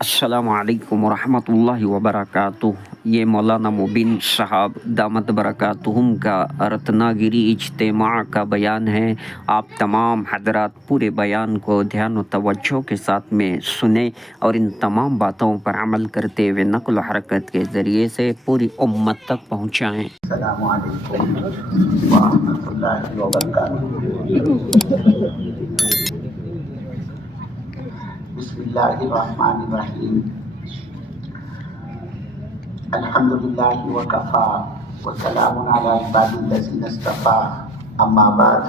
السلام علیکم ورحمۃ اللہ وبرکاتہ۔ یہ مولانا مبین صاحب دامت برکاتہم کا رتناگری اجتماع کا بیان ہے۔ آپ تمام حضرات پورے بیان کو دھیان و توجہ کے ساتھ میں سنیں اور ان تمام باتوں پر عمل کرتے ہوئے نقل و حرکت کے ذریعے سے پوری امت تک پہنچائیں۔ السلام علیکم ورحمۃ اللہ وبرکاتہ۔ بسم اللہ الرحمن الرحیم۔ الحمد للہ وکفا وسلام علی عباد الذین اصطفیٰ، اما بعد۔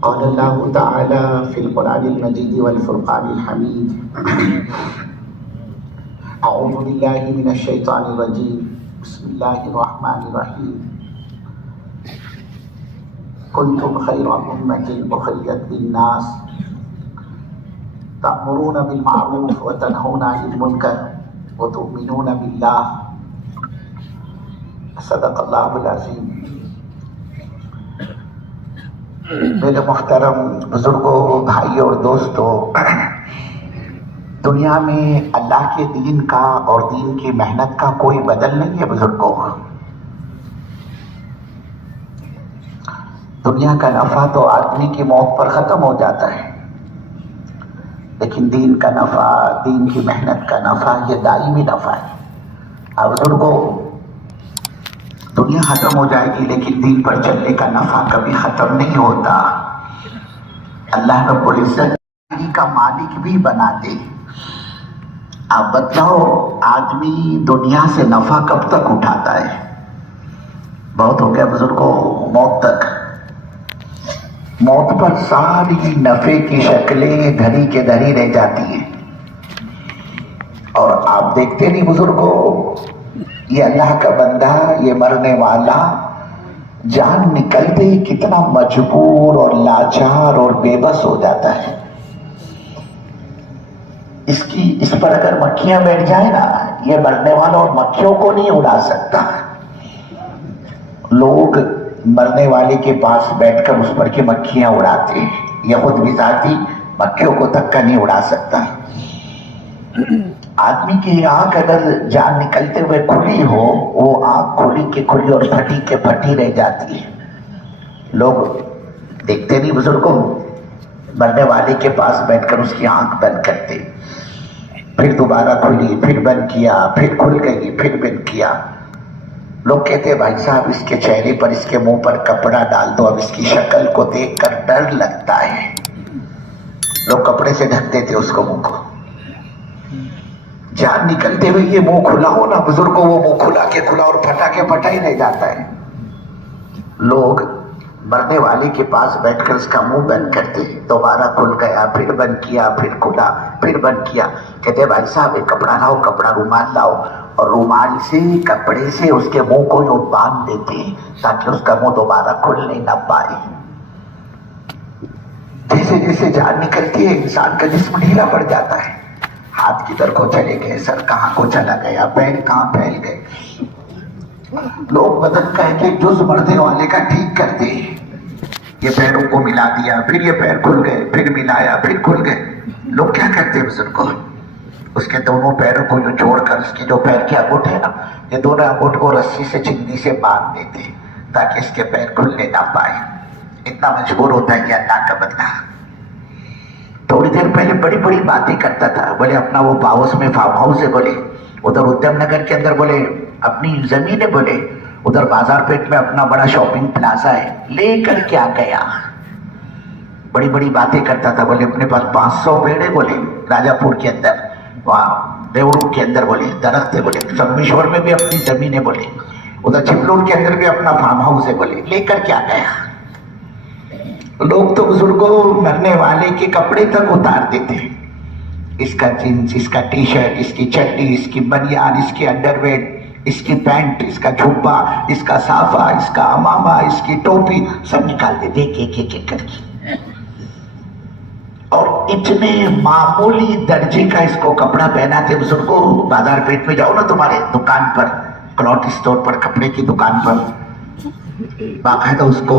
قال اللہ تعالی فی القرآن المجید والفرقان الحمید، اعوذ باللہ من الشیطان الرجیم، بسم اللہ الرحمن الرحیم۔ کنتم خیر امۃ اخرجت للناس تأمرون بالمعروف وتنہون عن المنکر وتؤمنون باللہ، صدق اللہ العظیم۔ میرے محترم بزرگوں، بھائیوں اور دوستوں، دنیا میں اللہ کے دین کا اور دین کی محنت کا کوئی بدل نہیں ہے بزرگوں۔ دنیا کا نفع تو آدمی کی موت پر ختم ہو جاتا ہے، لیکن دین کا نفع، دین کی محنت کا نفع، یہ دائمی نفع ہے۔ اب بزرگوں، دنیا ختم ہو جائے گی لیکن دین پر چلنے کا نفع کبھی ختم نہیں ہوتا۔ اللہ رب العزت کا مالک بھی بنا دے۔ آپ بتلاؤ، آدمی دنیا سے نفع کب تک اٹھاتا ہے؟ بہت ہو گیا بزرگوں، موت تک۔ موت پر ساری نفع کی شکلیں دھری کے دھری رہ جاتی ہیں، اور آپ دیکھتے نہیں بزرگوں، یہ اللہ کا بندہ، یہ مرنے والا جان نکلتے ہی کتنا مجبور اور لاچار اور بے بس ہو جاتا ہے۔ اس پر اگر مکھیاں بیٹھ جائیں نا، یہ مرنے والا اور مکھیوں کو نہیں اڑا سکتا۔ لوگ مرنے والے کے پاس بیٹھ کر اس پر کی مکھیاں اڑاتے ہیں، یہ خود بھی ذاتی مکھیوں کو تک کا نہیں اڑا سکتا۔ آدمی کی آنکھ اگر جان نکلتے ہوئے کھلی ہو، وہ آنکھ کھلی کی کھلی اور پھٹی کے پھٹی رہ جاتی ہے۔ لوگ دیکھتے نہیں بزرگوں، مرنے والے کے پاس بیٹھ کر اس کی آنکھ بند کرتے، پھر دوبارہ کھلی، پھر بند کیا، پھر کھل گئی، پھر بند کیا۔ لوگ کہتے ہیں بھائی صاحب، اس کے چہرے پر، اس کے منہ پر کپڑا ڈال دو، اب اس کی شکل کو دیکھ کر ڈر لگتا ہے۔ لوگ کپڑے سے ڈھکتے تھے اس کو، منہ کو۔ جان نکلتے ہوئے یہ منہ کھلا ہو نا بزرگوں، وہ منہ کھلا کے کھلا اور پھٹا کے پھٹا ہی رہ جاتا ہے۔ لوگ مرنے والے کے پاس بیٹھ کر اس کا منہ بند کرتے، دوبارہ کھل گیا، پھر بند کیا، پھر کھلا، پھر بند کیا۔ کہتے بھائی صاحب ایک کپڑا لاؤ، کپڑا رومال لاؤ، اور رومال سے، کپڑے سے اس کے منہ کو یوں باندھ دیتے تاکہ اس کا منہ دوبارہ کھلنے نہ پائے۔ جیسے جیسے جان نکلتی ہے، انسان کا جسم ڈھیلا پڑ جاتا ہے۔ ہاتھ کدھر کو چلے گئے، سر کہاں کو چلا گیا، پیر کہاں پھیل گئے۔ لوگ بدن کا ایک ایک جز مرنے والے کا ٹھیک کرتے ہیں۔ یہ پیروں کو ملا دیا، پھر یہ پیر کھل گئے، پھر ملایا، پھر کھل گئے۔ لوگ کیا کرتے بزرگوں، اس کے دونوں پیروں کو یوں جوڑ کر اس کی جو پیر کی انگوٹ ہے نا، یہ دونوں انگوٹ کو رسی سے، چندی سے باندھ دیتے تاکہ اس کے پیر کھلنے نہ پائے۔ اتنا مجبور ہوتا ہے یہ اللہ کا بندہ۔ تھوڑی دیر پہلے بڑی بڑی باتیں کرتا تھا، بولے اپنا وہ پاؤس میں فارم ہاؤس ہے، بولے ادھر ادھم نگر کے اندر، بولے اپنی زمین ہے، بولے ادھر بازار پیٹ میں اپنا بڑا شاپنگ پلازا ہے، لے کر کیا گیا۔ بڑی بڑی باتیں کرتا تھا، بولے اپنے پاس 500 پیڑ ہے، بولے راجا پور کے اندر، وہاں دیوڑو کے اندر بولے درخت ہے، بولے سمیشور میں بھی اپنی زمین ہے، بولے ادھر چپلور کے اندر بھی اپنا فارم ہاؤس ہے، بولے لے کر کیا گیا۔ لوگ تو بزرگوں مرنے والے کے کپڑے تک اتار دیتے، اس کا جینس، اس کا ٹی شرٹ، اس کی چڈی، اس کی بنیان، اس کی انڈر ویئر، اس کی پینٹ، اس کا جھبا، اس کا صافہ، اس کا امامہ، اس کی ٹوپی، سب نکال دیتے ایک ایک ایک کر کے۔ اور اتنے معمولی درجے کا اس کو کپڑا پہناتے بزرگوں، بازار پیٹ میں جاؤ نا تمہارے دکان پر، کلوتھ اسٹور پر، کپڑے کی دکان پر، باقاعدہ اس کو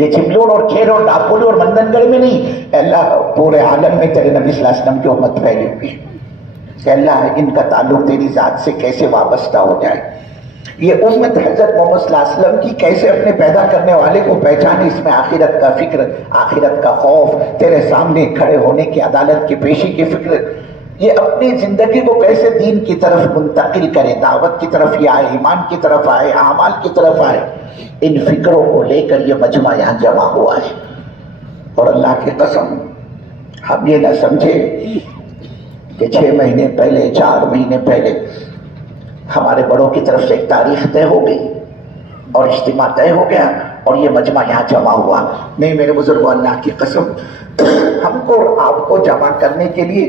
یہ چملون اور کھیر اور ڈاپولی اور مندن گڑھ میں نہیں، اللہ پورے عالم میں تیرے نبی صلی اللہ علیہ وسلم کی امت پھیلی ہوئی ہے کہ اللہ ان کا تعلق تیری ذات سے کیسے وابستہ ہو جائے. یہ امت حضرت محمد صلی اللہ علیہ وسلم کی کیسے اپنے پیدا کرنے والے کو پہچانے، اس میں آخرت کا فکر، آخرت کا خوف، تیرے سامنے کھڑے ہونے کی، عدالت کی پیشی کی فکر، یہ اپنی زندگی کو کیسے دین کی طرف منتقل کرے، دعوت کی طرف یہ آئے، ایمان کی طرف آئے، اعمال کی طرف آئے. ان فکروں کو لے کر یہ مجمع یہاں جمع ہوا ہے. اور اللہ کی قسم ہم یہ نہ سمجھے کہ 6 مہینے پہلے، 4 مہینے پہلے ہمارے بڑوں کی طرف سے ایک تاریخ طے ہو گئی اور اجتماع طے ہو گیا اور یہ مجمع یہاں جمع ہوا. نہیں میرے بزرگوں، اللہ کی قسم ہم کو اور آپ کو جمع کرنے کے لیے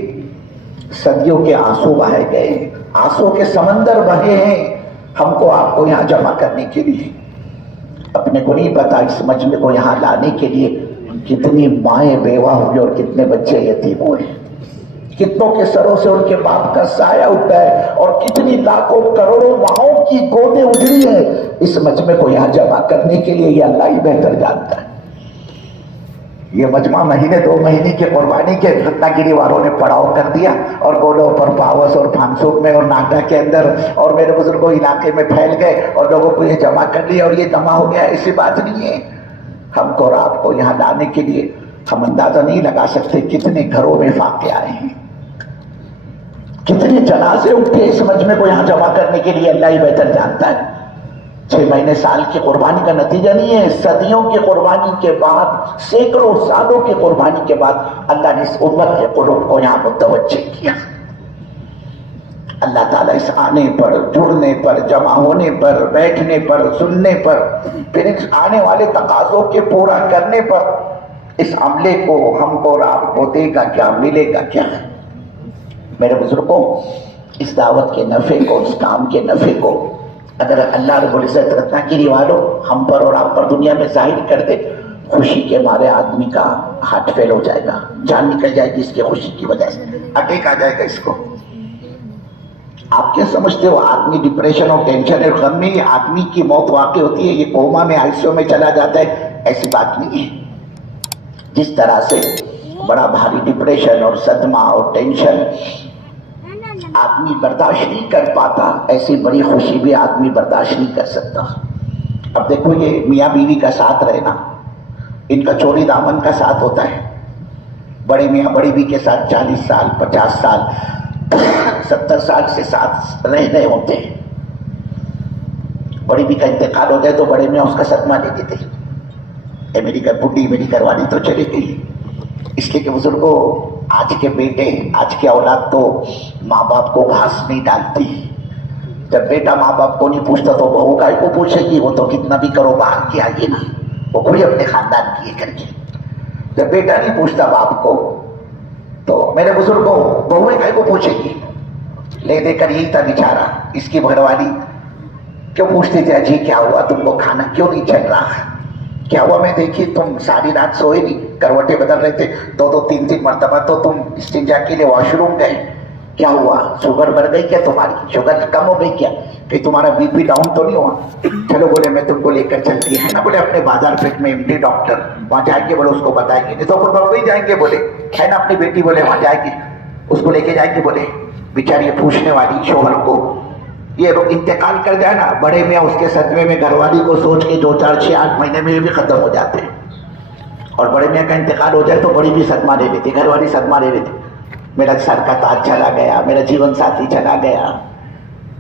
صدیوں کے آنسو بہائے گئے، آنسو کے سمندر بہے ہیں ہم کو آپ کو یہاں جمع کرنے کے لیے. اپنے کو نہیں پتا اس مجمع کو یہاں لانے کے لیے کتنی مائیں بیوہ ہوئی اور کتنے بچے یتیم ہوئے، کتنوں کے سروں سے ان کے باپ کا سایہ اٹھا ہے اور کتنی لاکھوں کروڑوں ماؤں کی گودیں اجڑی ہیں اس مجمع کو یہاں جمع کرنے کے لیے. یہ اللہ ہی بہتر جانتا ہے. یہ مجمع مہینے 2 مہینے کی قربانی کے رتنا گیری والوں نے پڑاؤ کر دیا اور گولوں پر پاوس اور پھانسوک میں اور ناگا کے اندر اور میرے بزرگوں علاقے میں پھیل گئے اور لوگوں کو یہ جمع کر لیا اور یہ جمع ہو گیا. ایسی بات نہیں ہے. ہم کو اور آپ کو یہاں لانے کے لیے ہم اندازہ نہیں لگا سکتے کتنے گھروں میں فاقے آئے ہیں، کتنے جنازے اٹھے اس مجمع کو یہاں جمع کرنے کے لیے. اللہ ہی بہتر جانتا ہے. 6 مہینے سال کی قربانی کا نتیجہ نہیں ہے، صدیوں کی قربانی کے بعد، سینکڑوں سالوں کی قربانی کے بعد اللہ نے اس امت کے قلوب کو یہاں متوجہ کیا. اللہ تعالیٰ اس آنے پر، جڑنے پر، جمع ہونے پر، بیٹھنے پر، سننے پر، پھر اس آنے والے تقاضوں کے پورا کرنے پر اس عملے کو ہم کو اور آپ کو دے گا کیا، ملے گا کیا. میرے بزرگوں، اس دعوت کے نفع کو، اس کام کے نفع کو اگر اللہ رب العزت رتنا گیری والوں ہم پر اور آپ پر دنیا میں ظاہر کر دے، خوشی کے مارے آدمی کا ہارٹ فیل ہو جائے گا، جان نکل جائے گی اس کی خوشی کی وجہ سے، اٹیک آ جائے گا اس کو. آپ کیا سمجھتے ہو آدمی ڈپریشن اور ٹینشن اور غم میں آدمی کی موت واقع ہوتی ہے، یہ کوما میں آئیسیو میں چلا جاتا ہے؟ ایسی بات نہیں ہے. جس طرح سے بڑا بھاری ڈپریشن اور صدمہ اور ٹینشن آدمی برداشت نہیں کر پاتا، ایسی بڑی خوشی بھی آدمی برداشت نہیں کر سکتا. اب دیکھو یہ میاں بیوی کا ساتھ رہنا، ان کا چوری دامن کا ساتھ ہوتا ہے. بڑے میاں بڑی بیوی کے ساتھ 40 سال 50 سال 70 سال سے ساتھ رہ رہے ہوتے ہیں. بڑی بیوی کا انتقال ہو جائے تو بڑے میاں اس کا صدمہ لے دیتے، اے میری بڈھی میری گھر والی تو چلی گئی. اس لیے کہ بزرگوں، آج کے بیٹے، آج کی اولاد تو ماں باپ کو گھاس نہیں ڈالتی. جب بیٹا ماں باپ کو نہیں پوچھتا تو بہو کائے کو پوچھے گی؟ وہ تو کتنا بھی کرو باہر کی آئیے نا، وہ کوئی اپنے خاندان کی کر کے. جب بیٹا نہیں پوچھتا باپ کو تو میرے بزرگوں بہویں کائے کو پوچھے گی؟ لے دے کر یہی تھا بیچارہ، اس کی گھر والی کیوں پوچھتی تھی اجی کیا ہوا، تم کو کھانا کیوں نہیں چل رہا، کیا ہوا میں دیکھی تم ساری رات سوئے نہیں، کروٹیں بدل رہے تھے 2 3 مرتبہ تو تم استنجا کے لیے واش روم گئے، کیا ہوا، شوگر بڑھ گئی کیا تمہاری، شوگر کم ہو گئی کیا، کہ تمہارا بی پی ڈاؤن تو نہیں ہوا؟ چلو بولے میں تم کو لے کر چلتی ہے نا، بولے اپنے بازار پیٹ میں MD ڈاکٹر وہاں جائیں گے، بولے اس کو بتائیں گے. نہیں تو اوپر جائیں گے، بولے ہے نا اپنی بیٹی، بولے وہاں جائیں گے اس کو لے کے جائیں گے. بولے بیچاری یہ پوچھنے والی شوہر کو یہ انتقال کر جائے نا، بڑے میاں اس کے صدمے میں گھر والی کو سوچ کے 2 4 6 8 مہینے میں یہ بھی ختم ہو جاتے ہیں. اور بڑے میاں کا انتقال ہو جائے تو بڑی بھی صدمہ لے لیتی، گھر والی صدمہ لے لیتی، میرا سر کا تاج چلا گیا، میرا جیون ساتھی چلا گیا.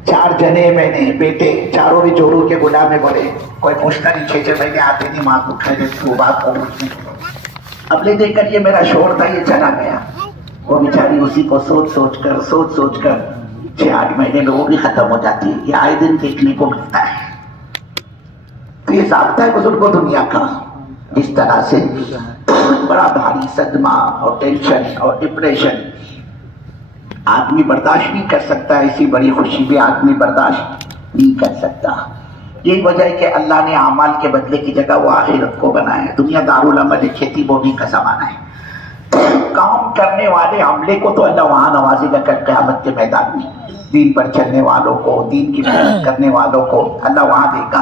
4 جنے میں نے بیٹے، چاروں بھی جوڑوں کے غلام میں. بولے کوئی پوچھتا نہیں، 6 مہینے آتے نہیں، ماں کو کھائے وہ بات کو پوچھنے. اب لے دے کر یہ میرا شوہر تھا یہ چلا گیا. وہ بیچاری اسی کو سوچ سوچ کر 6 8 مہینے میں وہ بھی ختم ہو جاتی ہے. یہ آئے دن دیکھنے کو ملتا ہے. تو یہ ضابطہ ہے بزرگوں دنیا کا. جس طرح سے بڑا بھاری صدمہ اور ٹینشن اور ڈپریشن آدمی برداشت نہیں کر سکتا، ایسی بڑی خوشی بھی آدمی برداشت نہیں کر سکتا. یہی وجہ ہے کہ اللہ نے اعمال کے بدلے کی جگہ وہ آخرت کو بنایا ہے. دنیا دارالعمل کھیتی باڑی کا زمانہ ہے. کام کرنے والے عملے کو تو اللہ وہاں نوازے گا کل قیامت کے میدان میں. دین پر چلنے والوں کو، دین کی محنت کرنے والوں کو اللہ وہاں دے گا.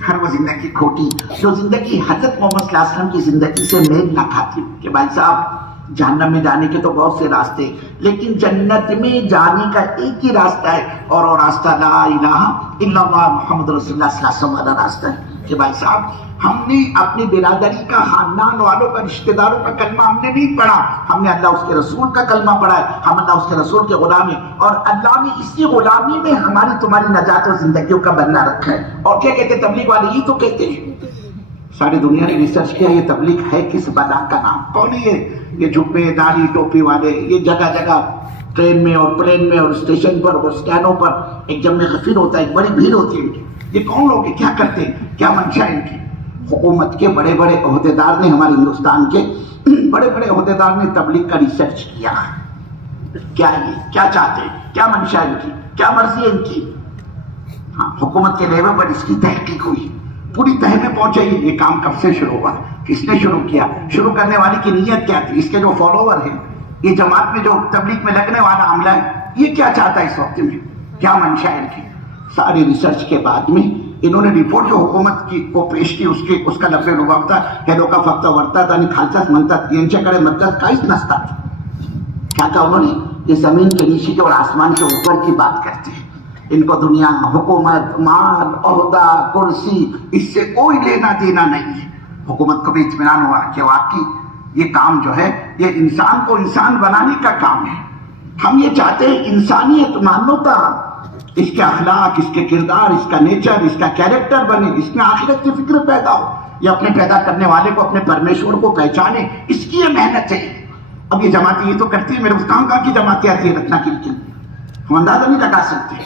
ہر وہ زندگی کھوٹی جو زندگی حضرت محمد صلی اللہ علیہ وسلم کی زندگی سے میل نہ کھاتی کہ بھائی صاحب جہنم میں جانے کے تو بہت سے راستے لیکن جنت میں جانے کا ایک ہی راستہ ہے اور وہ راستہ لا الہ الا اللہ محمد رسول اللہ صلی اللہ علیہ وسلم والا راستہ ہے کہ بھائی صاحب ہم نے اپنی برادری کا خاندان والوں کا رشتہ داروں کا کلمہ ہم نے نہیں پڑھا ہم نے اللہ اس کے رسول کا کلمہ پڑھا ہے ہم اللہ اس کے رسول کے غلام ہیں اور اللہ نے اسی غلامی میں ہماری تمہاری نجات اور زندگیوں کا بننا رکھا ہے اور کیا کہتے ہیں تبلیغ والے یہ تو کہتے ہیں ساری دنیا نے ریسرچ کیا یہ تبلیغ ہے کس بلا کا نام کون ہے یہ جھبے داڑھی ٹوپی والے یہ جگہ جگہ ٹرین میں اور پلین میں اور اسٹیشن پر اور اسٹینڈوں پر ایک جمع غفیر ہوتا ہے ایک بڑی بھیڑ ہوتی ہے ان کی یہ کون لوگ ہیں کیا کرتے ہیں کیا منشا ان کی حکومت کے بڑے بڑے عہدیدار نے ہمارے ہندوستان کے بڑے بڑے عہدیدار نے تبلیغ کا ریسرچ کیا کیا یہ کیا چاہتے ہیں کیا منشا ان کی کیا مرضی ہے ان کی ہاں حکومت کے لیول پر اس کی تحقیق ہوئی پوری تہ میں پہنچے یہ کام کب سے شروع ہوا کس نے شروع کیا شروع کرنے والے کی نیت کیا تھی اس کے جو فالوور ہیں یہ جماعت میں جو تبلیغ میں لگنے والا عملہ ہے یہ کیا چاہتا ہے اس وقت میں کیا منشا ہے ان کی ساری ریسرچ کے بعد میں انہوں نے رپورٹ جو حکومت کی کو پیش کی اس کا لفظ لباب تھا ہیلو کا فقط ورتا تھا خالصہ منتا کرے مدد کائس نستا کیا کہا انہوں نے یہ زمین کے نیچے کے اور آسمان کے اوپر کی بات کرتے ہیں ان کو دنیا حکومت مال عہدہ کرسی اس سے کوئی لینا دینا نہیں ہے حکومت کو بھی اطمینان ہوا کہ واقعی یہ کام جو ہے یہ انسان کو انسان بنانے کا کام ہے ہم یہ چاہتے ہیں انسانیت مانوتا اس کے اخلاق اس کے کردار اس کا نیچر اس کا کیریکٹر بنے اس میں آخرت کی فکر پیدا ہو یہ اپنے پیدا کرنے والے کو اپنے پرمیشور کو پہچانے اس کی یہ محنت ہے اب یہ جماعتیں یہ تو کرتی ہیں میرے اس کام کی جماعتیں آتی ہے رتنا کی ہم اندازہ نہیں لگا سکتے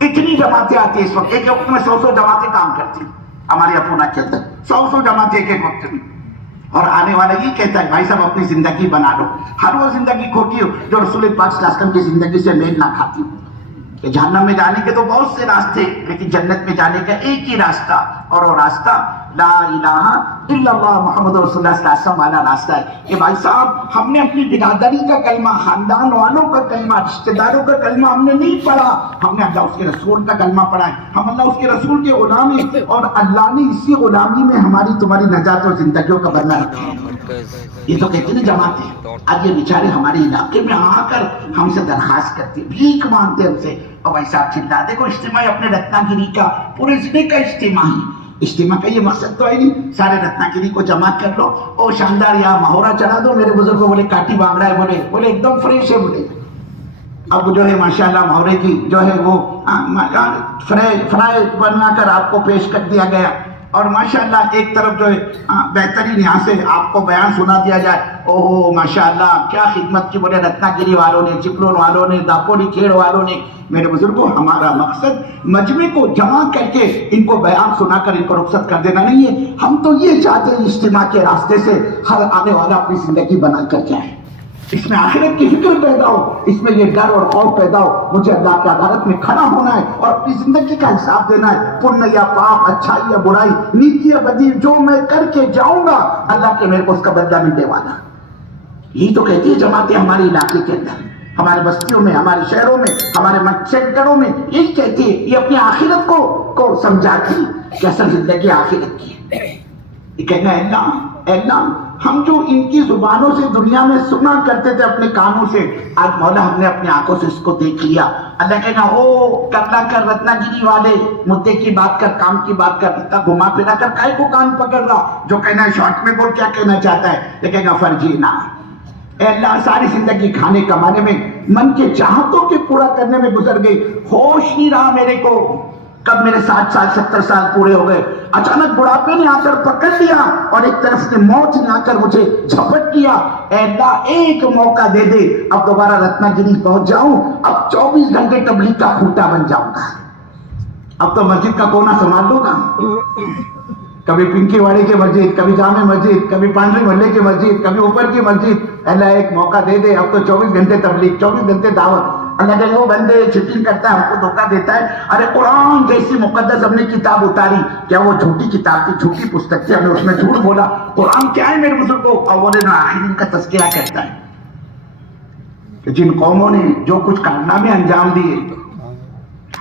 اتنی جماعتیں آتی ہیں اس وقت ایک وقت میں 100 جماعتیں کام کرتی ہیں ہمارے اپنا کے اندر 100 جماعتیں ایک وقت میں اور آنے والا یہ کہتا ہے بھائی صاحب اپنی زندگی بنا لو ہر وہ زندگی کھوٹی ہو جو رسول پاک صلی اللہ علیہ وسلم کی زندگی سے میل نہ کھاتی ہو کہ جہنم میں جانے کے تو بہت سے راستے لیکن جنت میں جانے کا ایک ہی راستہ اور وہ راستہ لا الہ الا اللہ محمد رسول اللہ صلی اللہ علیہ وسلم والا راستہ ہے کہ بھائی صاحب ہم نے اپنی برادری کا کلمہ خاندان والوں کا کلمہ رشتہ داروں کا کلمہ ہم نے نہیں پڑھا ہم نے اللہ اس کے رسول کا کلمہ پڑھا ہے ہم اللہ اس کے رسول کے غلام ہیں اور اللہ نے اسی غلامی میں ہماری تمہاری نجات اور زندگیوں کا بننا رکھا ہے یہ تو کہتے ہیں جماعتیں آج یہ بیچارے ہمارے علاقے میں آ کر ہم سے درخواست کرتے بھیک مانگتے ہم سے اور بھائی صاحب چلا دیکھو اجتماع اپنے رتنا گیری کا پورے ضلع کا اجتماع ہے اجتماع کا یہ مقصد تو ہے نہیں سارے رتنا گیری کو جمع کر لو اور شاندار یہاں مہورا چڑھا دو میرے بزرگ کو بولے کاٹی بانگڑا ہے بولے ایک دم فریش ہے بولے اب جو ہے ماشاءاللہ مہورے کی جو ہے وہ فرائی بنا کر آپ کو پیش کر دیا گیا اور ماشاءاللہ ایک طرف جو ہے بہترین یہاں سے آپ کو بیان سنا دیا جائے اوہ ماشاءاللہ کیا خدمت کی بولے رتنا گیری والوں نے چپلون والوں نے داپوڑی کھیڑ والوں نے میرے بزرگوں ہمارا مقصد مجمع کو جمع کر کے ان کو بیان سنا کر ان کو رخصت کر دینا نہیں ہے ہم تو یہ چاہتے ہیں اجتماع کے راستے سے ہر آنے والا اپنی زندگی بنا کر جائے اس میں آخرت کی فکر پیدا ہو اس میں یہ ڈر اور خوف پیدا ہو مجھے اللہ کی عدالت میں کھڑا ہونا ہے اور اپنی زندگی کا حساب دینا ہے پن یا پاپ اچھائی یا برائی نیکی یا بدی جو میں کر کے جاؤں گا اللہ کے میرے کو اس کا بدلہ ملنے والا یہی تو کہتی ہے جماعتیں ہمارے علاقے کے اندر ہمارے بستیوں میں ہمارے شہروں میں ہمارے سینٹروں میں یہی کہتی ہے یہ اپنی آخرت کو سمجھاتی کہ اصل زندگی آخرت کی ہے یہ کہنا ہے اللہ ہم جو ان کی زبانوں سے دنیا میں سنا کرتے تھے اپنے کانوں سے آج مولا ہم نے اپنی آنکھوں سے اس کو دیکھ لیا اللہ کہنا او کرنا کر رتنا گیری والے مدے کی بات کر کام کی بات کر اتنا گھما پھرا کر کائے کو کان پکڑ رہا جو کہنا ہے شارٹ میں بول کیا کہنا چاہتا ہے یہ کہے گا فرجینا اے اللہ ساری زندگی کھانے کمانے میں من کے چاہتوں کے پورا کرنے میں گزر گئی ہوش نہیں رہا میرے کو کب میرے 60 سال 70 سال پورے ہو گئے اچانک بڑھاپے نے آ کر پکڑ لیا اور ایک طرف سے موت نے آ کر مجھے جھپٹ کیا اے اللہ ایک موقع دے دے اب دوبارہ رتنا گیری پہنچ جاؤں اب 24 گھنٹے تبلیغ کا کھوٹا بن جاؤں گا اب تو مسجد کا کونا سنبھال لوں گا کبھی پنکی واڑی کی مسجد کبھی جامع مسجد کبھی پانڈری محلے کی مسجد کبھی اوپر کی مسجد اللہ ایک موقع دے دے اب تو 24 گھنٹے تبلیغ 24 گھنٹے دعوت اللہ کہ وہ بندے چیٹنگ کرتا ہے ہم کو دھوکہ دیتا ہے ارے قرآن جیسی مقدس ہم نے کتاب اتاری کیا وہ جھوٹی کتاب تھی جھوٹی پستک تھی ہم نے اس میں جھوٹ بولا قرآن کیا ہے میرے بزرگوں اولین و آخرین کا تذکرہ کرتا ہے کہ جن قوموں نے جو کچھ کارنامے انجام دیے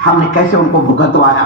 ہم نے کیسے ان کو بھگتوایا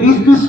20-20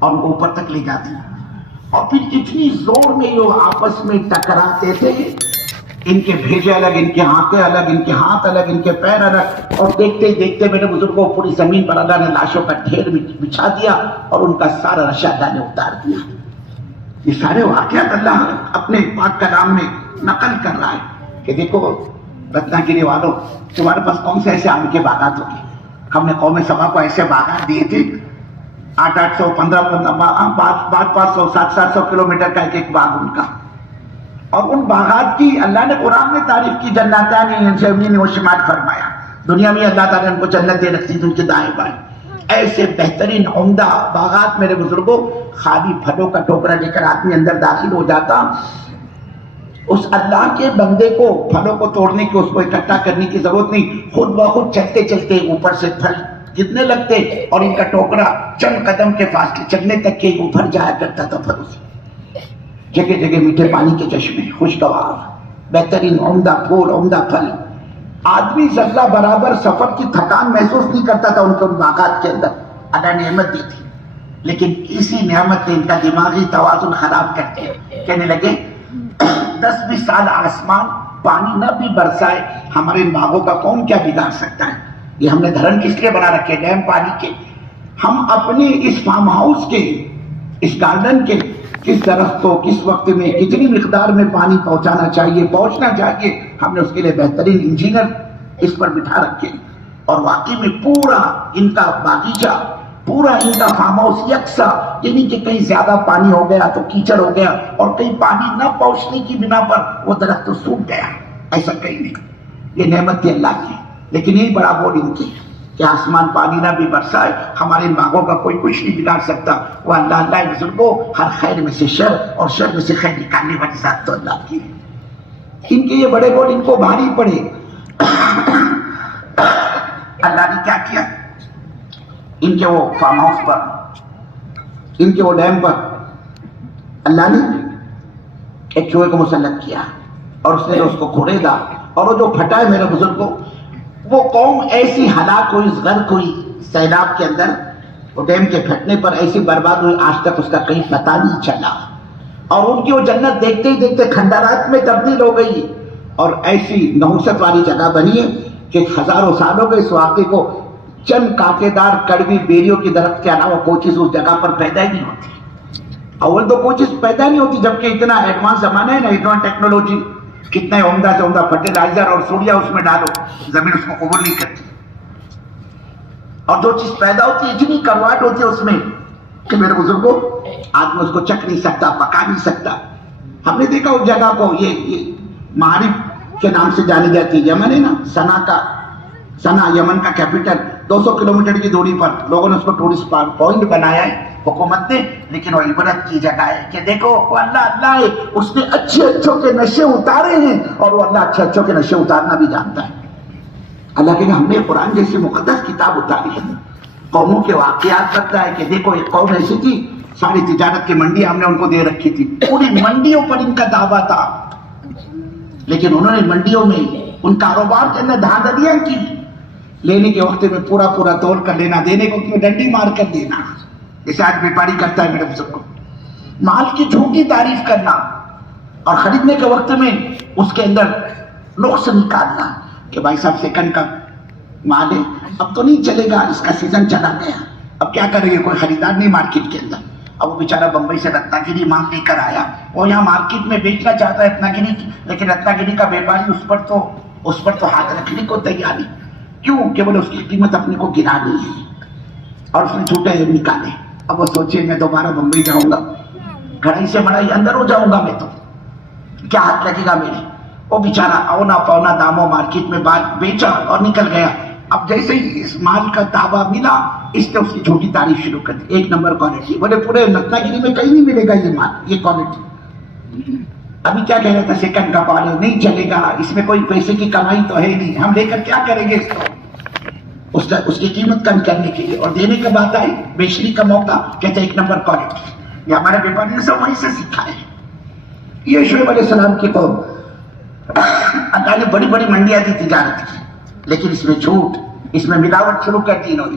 اور ان کو اوپر تک لے جاتی. اور پھر اتنی زور میں یہ آپس میں ٹکراتے تھے, ان کے بھیجے الگ, ان کے آنکھیں الگ, ان کے ہاتھ الگ, ان کے پیر الگ, اور دیکھتے ہی دیکھتے میرے بزرگوں پوری زمین پر اللہ نے لاشوں کا ڈھیر بچھا دیا اور ان کا سارا رشا اللہ نے اتار دیا. یہ سارے واقعات اللہ اپنے پاک کلام میں نقل کر رہا ہے کہ دیکھو رتنا گیری والوں, تمہارے پاس کون سے ایسے آم کے باغات ہوں گے. ہم نے قوم سبا کو ایسے باغات دیے تھے, 800 500 700 کلومیٹر کا ایک باغ ان کا. اور ان باغات کی اللہ نے قرآن میں تعریف کی, جناتان و شمال فرمایا. دنیا میں اللہ تعالیٰ نے ان کو جنت دے رکھی تھی ان کے دائیں بائیں. ایسے بہترین عمدہ باغات میرے بزرگوں, خالی پھلوں کا ٹوکرا لے کر آدمی اندر داخل ہو جاتا, اس اللہ کے بندے کو پھلوں کو توڑنے کی, اس کو اکٹھا کرنے کی ضرورت نہیں, خود بخود چلتے چلتے اوپر سے پھل کتنے لگتے اور ان کا ٹوکرا چند قدم کے فاصلے چلنے تک کے اوپر جایا کرتا تھا پھلوں سے. جگہ جگہ میٹھے پانی کے چشمے, خوشگوار بہترین عمدہ پھول, عمدہ پھل. آدمی ذرہ برابر سفر کی تھکان محسوس نہیں کرتا تھا ان کے ان باغات کے اندر. اللہ نعمت دی تھی, لیکن اسی نعمت نے ان کا دماغی توازن خراب کرتے کہنے لگے 10-20 سال آسمان پانی نہ بھی برسائے ہمارے ان باغوں کا کون کیا بگاڑ سکتا ہے. یہ ہم نے دھرن کس لیے بنا رکھے, ڈیم پانی کے. ہم اپنے اس فارم ہاؤس کے, اس گارڈن کے کس درخت کو کس وقت میں کتنی مقدار میں پانی پہنچانا چاہیے, پہنچنا چاہیے, ہم نے اس کے لیے بہترین انجینئر اس پر بٹھا رکھے. اور واقعی میں پورا ان کا باغیچہ, پورا ان کا فارم ہاؤس یکساں, یعنی کہ کہیں زیادہ پانی ہو گیا تو کیچڑ ہو گیا, اور کہیں پانی نہ پہنچنے کی بنا پر وہ درخت تو سوکھ گیا, ایسا کہیں نہیں. یہ نعمت تھی اللہ کی, لیکن یہی بڑا بول ان کی کہ آسمان پانی نہ بھی برسائے ہمارے ان باغوں کا کوئی کچھ نہیں بگاڑ سکتا. وہ اللہ بزرگوں ہر خیر میں سے شر اور شر میں سے خیر نکالنے والی ذات تو اللہ کی ہے. ان کے یہ بڑے بول ان کو بھاری پڑے. اللہ نے کیا کیا, ان کے وہ فارم ہاؤس پر, ان کے وہ ڈیم پر اللہ نے ایک چوہے کو مسلط کیا, اور اس نے اس کو کھوڑیدا, اور وہ جو پھٹا ہے میرے بزرگوں, وہ قوم ایسی ہلاک ہوئی, غرق ہوئی سیلاب کے اندر. وہ ڈیم کے پھٹنے پر ایسی برباد ہوئی, آج تک اس کا کہیں پتہ نہیں چلا. اور ان کی وہ جنت دیکھتے ہی دیکھتے کھنڈرات میں تبدیل ہو گئی, اور ایسی نحوست والی جگہ بنی ہے کہ ہزاروں سالوں کے اس واقعے کو چند کانٹے دار کڑوی بیریوں کی درخت کے علاوہ کوئی چیز اس جگہ پر پیدا ہی نہیں ہوتی. اول تو کوئی چیز پیدا نہیں ہوتی, جبکہ اتنا ایڈوانس زمانہ ہے نا, ایڈوانس ٹیکنالوجی, کتنے عمدہ سے عمدہ فرٹیلائزر اور سوڈیا اس میں ڈالو, زمین اس کو قبول نہیں کرتی. اور جو چیز پیدا ہوتی ہے اتنی کرواہٹ ہوتی ہے اس میں کہ میرے بزرگوں آدمی اس کو چکھ نہیں سکتا, پکا نہیں سکتا. ہم نے دیکھا اس جگہ کو, یہ معارف کے نام سے جانی جاتی ہے, یمن ہے نا, سنا یمن کا کیپٹل, 200 کلومیٹر کی دوری پر لوگوں نے اس کو ٹورسٹ پوائنٹ بنایا ہے حکومت نے. لیکن وہ عبرت کی جگہ ہے کہ دیکھو وہ اللہ ہے, اس نے اچھے اچھوں کے نشے اتارے ہیں, اور وہ اللہ اچھے اچھوں کے نشے اتارنا بھی جانتا ہے. اللہ کہ ہم نے قرآن جیسی مقدس کتاب اتاری ہے, قوموں کے واقعات بتایا ہے کہ دیکھو ایک قوم ایسی تھی, ساری تجارت کی منڈی ہم نے ان کو دے رکھی تھی, پوری منڈیوں پر ان کا دعویٰ تھا, لیکن انہوں نے منڈیوں میں ان کاروبار کے اندر دھاندلیاں کی. لینے کے وقت میں پورا تول کر لینا, دینے کے وقت میں ڈنڈی مار کر دینا, جیسے آج بیپاری کرتا ہے میرے بزرگ کو. مال کی جھوٹی تعریف کرنا, اور خریدنے کے وقت میں اس کے اندر نقص نکالنا کہ بھائی صاحب سیکنڈ کا مال ہے, اب تو نہیں چلے گا, اس کا سیزن چلا گیا, اب کیا کریں گے, کوئی خریدار نہیں مارکیٹ کے اندر. اب وہ بیچارہ بمبئی سے رتنا گیری مال لے کر آیا, وہ یہاں مارکیٹ میں بیچنا چاہتا ہے رتنا گیری, لیکن رتنا گیری کا بیپاری اس پر تو ہاتھ رکھنے کو تیار نہیں. کیوں کہ بولے اس کی قیمت اپنے کو گرانی ہے, اور اس نے جھوٹے نکالے. اب وہ سوچے میں دوبارہ بمبئی جاؤں گا, گھڑائی سے مڑائی اندر ہو جاؤں گا, میں تو کیا ہاتھ لگے گا میرے. وہ بیچارہ اونا پونا داموں مارکیٹ میں بیچا اور نکل گیا. اب جیسے ہی اس مال کا دعویٰ ملا, اس نے اس کی جھوٹی تعریف شروع کر دی, 1 نمبر کوالٹی. بولے پورے رتنا گیری میں کہیں نہیں ملے گا یہ مال, یہ کوالٹی. ابھی کیا کہہ رہا تھا, سیکنڈ کا پال نہیں چلے گا, اس میں کوئی پیسے کی کمائی تو ہے نہیں, ہم لے کر کیا کریں گے اس کو. اس کی قیمت کم کرنے کے لیے, اور دینے کا بات آئی بیچنے کا موقع, کہتے 1 نمبر کوالٹی. یہ ہمارے بیپاری نے سب وہیں سے سیکھا ہے. یہ شعیب علیہ السلام کی قوم, اللہ نے بڑی بڑی منڈیاں دی تجارت کی, لیکن اس میں جھوٹ, اس میں ملاوٹ شروع کر دی انہوں نے.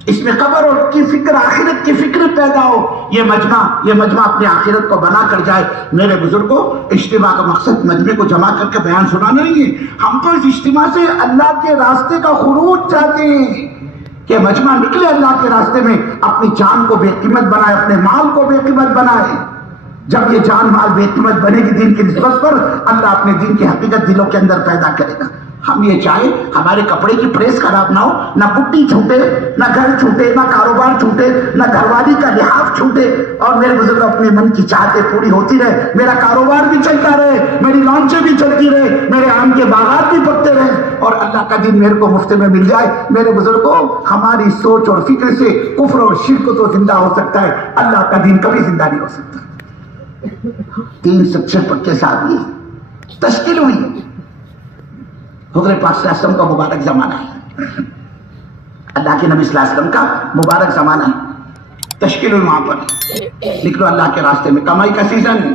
اس میں قبر اور کی فکر، آخرت کی فکر پیدا ہو، یہ مجمع اپنی آخرت کو بنا کر جائے۔ میرے بزرگوں، اجتماع کا مقصد مجمع کو جمع کر کے بیان سنانا نہیں ہے، ہم تو اس اجتماع سے اللہ کے راستے کا خروج چاہتے ہیں کہ مجمع نکلے اللہ کے راستے میں، اپنی جان کو بے قیمت بنائے، اپنے مال کو بے قیمت بنائے۔ جب یہ جان مال بے قیمت بنے گی دین کی نسبت پر، اللہ اپنے دین کی حقیقت دلوں کے اندر پیدا کرے گا۔ ہم یہ چاہیں ہمارے کپڑے کی پریس خراب نہ ہو، نہ پٹی چھوٹے، نہ گھر چھوٹے، نہ کاروبار چھوٹے، نہ گھر والی کا لحاظ چھوٹے، اور میرے بزرگ اپنے من کی چاہتے پوری ہوتی رہے، میرا کاروبار بھی چلتا رہے، میری لانچیں بھی چلتی رہے، میرے آم کے باغات بھی پکتے رہے، اور اللہ کا دین میرے کو مفت میں مل جائے۔ میرے بزرگوں، ہماری سوچ اور فکر سے کفر اور شرک تو زندہ ہو سکتا ہے، اللہ کا دین کبھی زندہ نہیں ہو سکتا۔ 3 سچے پکے ساتھ یہ تشکیل ہوئی۔ حضرت پاک صلی اللہ علیہ وسلم کا مبارک زمانہ ہے، اللہ کے نبی صلی اللہ علیہ وسلم کا مبارک زمانہ ہے، تشکیل ہوئی وہاں پر، نکلو اللہ کے راستے میں۔ کمائی کا سیزن،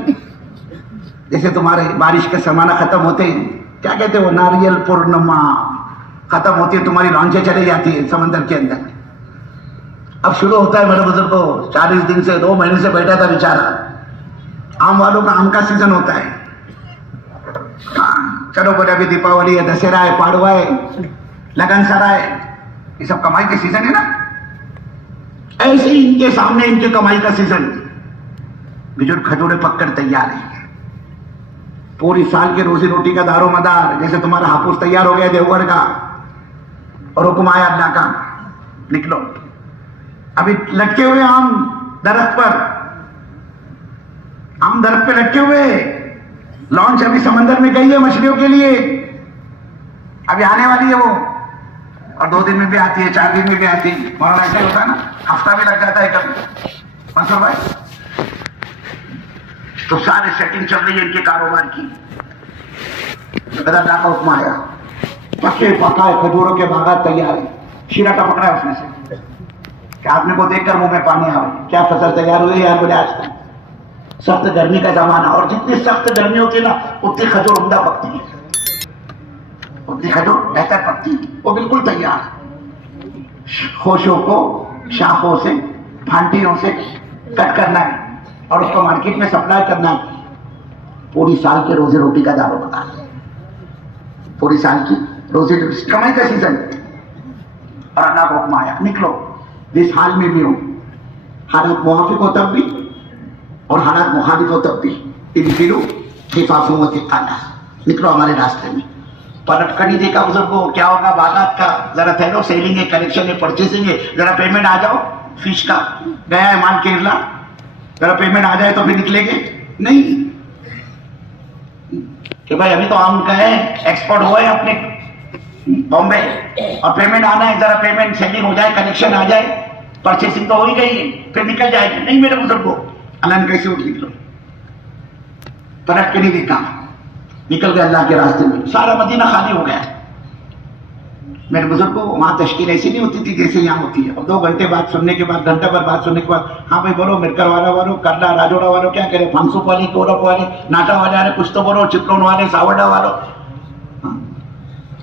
جیسے تمہارے بارش کا زمانہ ختم ہوتے ہیں، کیا کہتے ہیں وہ، ناریل پورنما ختم ہوتی ہے، تمہاری لانچیں چلی جاتی ہے سمندر کے اندر۔ اب شروع ہوتا ہے میرے بزرگوں، 40 دن سے 2 مہینے سے بیٹھا تھا بیچارہ، آم والوں کا آم کا سیزن ہوتا ہے۔ چلو بولے ابھی دیپاولی ہے، دسہرا ہے، پاڑوا ہے، لگن سرا ہے، یہ سب کمائی کے سیزن ہے نا۔ ایسے ہی ان کے سامنے ان کے کمائی کا سیزن، بزرگ کھجورے پک کر تیار ہیں، پوری سال کے روزی روٹی کا دار و مدار، جیسے تمہارا ہاپوس تیار ہو گیا دیوگڑھ کا، اور حکم آیا اللہ کا، نکلو۔ ابھی لٹکے ہوئے آم درخت پر، آم درخت پہ لٹکے ہوئے، لانچ ابھی سمندر میں گئی ہے مچھلیوں کے لیے، ابھی آنے والی ہے وہ، اور 2 دن میں بھی آتی ہے، 4 دن میں بھی آتی ہے، مولانا ایسا ہوتا ہے نا، ہفتہ بھی لگ جاتا ہے کبھی۔ منصور بھائی، تو سارے سیٹنگ چل رہی ہے ان کے کاروبار کی۔ اللہ کا حکم آیا، پکے پکائے کھجوروں کے باغات تیار ہیں، شیرہ کا پکڑا ہے اس میں سے کہ آپ نے کو دیکھ کر منہ میں پانی آ رہا، کیا فصل تیار ہوئی یار بولے آج تک۔ سخت گرمی کا زمانہ، اور جتنی سخت گرمی ہوتی ہے نا اتنی کھجور عمدہ پکتی ہے، اتنی کھجور بہتر پکتی ہے، وہ بالکل تیار۔ خوشوں کو شاخوں سے، پھانٹیوں سے کٹ کرنا ہے اور اس کو مارکیٹ میں سپلائی کرنا ہے، پوری سال کے روزی روٹی کا دار و مدار، پوری سال کی روزی روٹی کمائی کا سیزن۔ اور اللہ کو حکم آیا، نکلو، جس حال میں بھی ہو، حالات موافق ہو تب بھی اور حالات مخالف ہو تب بھی، انفروا خفافا وثقالا، نکلو ہمارے راستے میں۔ پلٹ کر نہیں دیکھا بزرگوں، کیا ہوگا باغات کا، ذرا ٹھہرو، سیلنگ ہے، کلیکشن ہے، پرچیزنگ ہے، ذرا پیمنٹ آ جاؤ، فش کا گیا ہے مال کیرلا، ذرا پیمنٹ آ جائے تو پھر نکلیں گے نہیں کہ بھائی ابھی تو آم کا ہے، ایکسپورٹ ہوا ہے اپنے بامبے، اور پیمنٹ آنا ہے، ذرا پیمنٹ سیلنگ ہو جائے، کلیکشن آ جائے، پرچیزنگ تو ہو ہی گئی ہے، پھر نکل جائے گی نہیں میرے بزرگوں۔ اللہ نے کیسے اٹھ نکلو، پلٹ کے نہیں دیکھا، نکل گئے اللہ کے راستے میں، سارا مدینہ خالی ہو گیا۔ میرے بزرگوں، وہاں تشکیل ایسی نہیں ہوتی تھی جیسے یہاں ہوتی ہے، اور 2 گھنٹے بات سننے کے بعد، گھنٹہ بھر بات سننے کے بعد، ہاں بھائی بولو، مرکر والا والو، کرلا راجوڑا والو کیا کرے، فانسوک والی، کورپ والے، ناٹا والے آ رہے، کچھ تو بولو، چپلون والے، ساوڈا والو،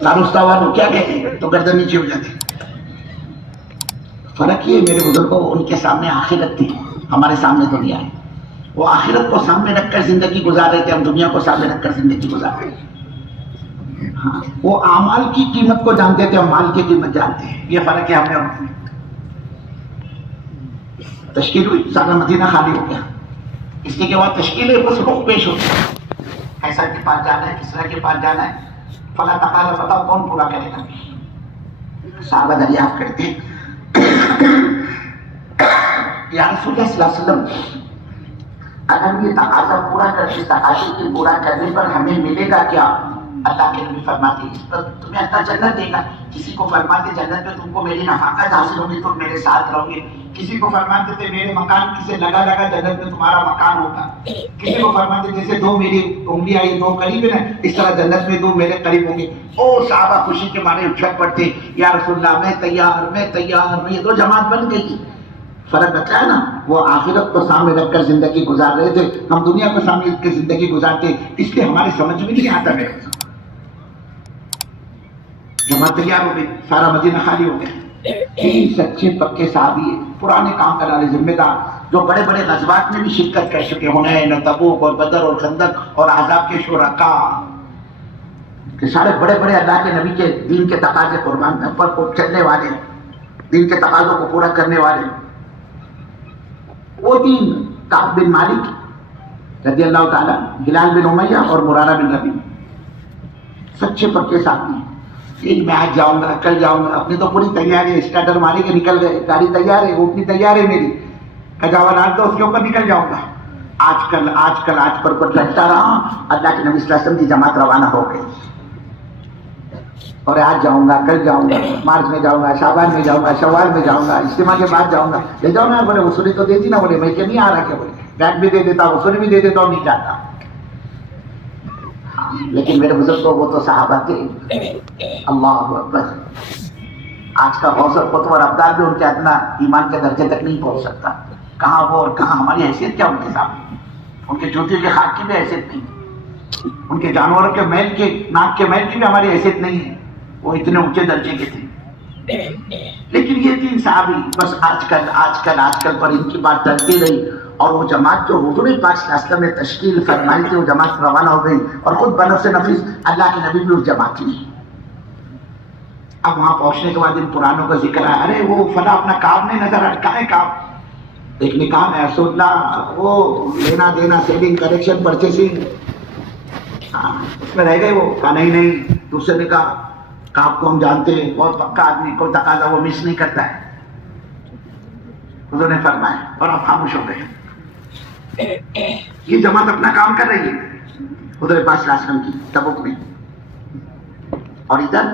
ساروستا والو کیا کہتے ہیں، تو گردن نیچے ہو جاتی۔ فرق یہ میرے بزرگوں، ان کے سامنے آخرت تھی، ہمارے سامنے دنیا ہے۔ وہ آخرت کو سامنے رکھ کر زندگی گزار رہے تھے، ہم دنیا کو سامنے رکھ کر زندگی گزار رہے ہیں۔ ہاں، وہ اعمال کی قیمت کو جانتے تھے، ہم مال کی قیمت جانتے ہیں، یہ فرق ہے ہم نے اور ان میں۔ تشکیل ہوئی، سارا مدینہ خالی ہو گیا، اس کے بعد تشکیل بس رخ پیش ہوتی، کیسا کے پاس جانا ہے، کس طرح کے پاس جانا ہے، فلاں تقاضا بتاؤ کون پورا کرے گا۔ صحابہ دریافت کرتے ہیں، یا رسول اللہ صلی اللہ علیہ وسلم، اگر یہ تقاضا پورا کرتے، اس تقاضے کے پورا کرنے پر ہمیں ملے گا کیا؟ اللہ کے نبی فرماتے اس پر تمہیں اللہ جنت دے گا۔ کسی کو فرماتے جنت میں تم کو میری نفاقت حاصل ہوگی، تم میرے ساتھ رہو گے۔ کسی کو فرماتے تھے میرے مکان سے لگا لگا جنت میں تمہارا مکان ہوگا۔ کسی کو فرماتے جیسے 2 میری انگلیاں یہ 2 قریب ہیں اس طرح جنت میں 2 میرے قریب ہوں گے۔ اور صحابہ خوشی کے مارے اچھل پڑتے، یا رسول اللہ میں تیار، میں تیار، میں، یہ 2 جماعت بن گئی۔ فرق بچا ہے نا، وہ آخرت کو سامنے رکھ کر زندگی گزار رہے تھے، ہم دنیا کو سامنے رکھ کے زندگی گزارتے، اس لیے ہماری سمجھ میں نہیں آتا میرے۔ جماعت تیار ہو گئی، سارا مدینہ خالی ہو گیا، تین سچے پکے صحابی ہیں، پرانے کام کرنے والے ذمہ دار، جو بڑے بڑے غزوات میں بھی شرکت کر چکے، حنین، تبوک اور بدر اور خندق اور احزاب کے شرکاء، کہ سارے بڑے بڑے اللہ کے نبی کے دین کے تقاضے قربان پر چلنے والے، دین کے تقاضوں کو پورا کرنے والے، وہ تین کعب بن مالک رضی اللہ تعالیٰ، ہلال بن امیہ اور مرارہ بن ربیع، سچے پکے صحابی ہیں۔ ایک میں آج جاؤں گا، کل جاؤں گا، اپنی تو پوری تیاری ہے، اسٹارٹر مارے کے نکل گئے، گاڑی تیار ہے، اٹھنی تیار ہے میری، کجاولات تو اس کے اوپر نکل جاؤں گا، آج پر لگتا رہا، اللہ کے نبی صلی اللہ علیہ وسلم کی جماعت روانہ ہو گئی، اور آج جاؤں گا، کل جاؤں گا، مارچ میں جاؤں گا، شعبان میں جاؤں گا، شوال میں جاؤں گا، اجتماع کے بعد جاؤں گا، لے جاؤ نا، بولے وصولی تو دیتی نا، بولے میں کہ نہیں آ رہا، کیا بولے بیگ بھی دے دیتا، وصولی بھی دے دیتا ہوں، نہیں جاتا۔ لیکن میرے بزرگ کو وہ تو صحابہ تھے، اللہ اکبر، آج کا غوث اور قطب اور ابدال بھی ان کے ادنا ایمان کے درجے تک نہیں پہنچ سکتا، کہاں وہ اور کہاں ہماری حیثیت کیا ان کے سامنے، ان کے جوتیوں کے خاک کی بھی حیثیت نہیں، ان کے جانوروں کے میل کے ناک کے میل کی بھی ہماری حیثیت نہیں ہے، وہ اتنے اونچے درجے کے تھے۔ لیکن یہ تین صحابی بس آج کل پر ان کی بات ٹلتی رہی، اور وہ جماعت جو حضور پاک صلی اللہ علیہ وسلم نے تشکیل فرمائی تھی، وہ جماعت روانہ ہو گئی، اور خود بنفس نفیس اللہ کے نبی بھی اس جماعت کی۔ اب وہاں پہنچنے کے بعد ان پرانوں کا ذکر ہے، ارے وہ فلاں اپنا کام نہیں نظر آ، کہاں ہے کام؟ ایک نے کام ہے رسول اللہ، وہ لینا دینا، سیلنگ، کریکشن، پرچیسنگ، اس میں رہ گئے وہ، کہا نہیں، دوسرے نے کہا کام کو ہم جانتے ہیں، بہت پکا آدمی، کوئی تقاضا وہ مس نہیں کرتا ہے، حضور نے فرمایا، اور آپ خاموش ہو گئے۔ یہ جماعت اپنا کام کر رہی ہے حضور پاک صلی اللہ علیہ وسلم کی تبوک میں، اور ادھر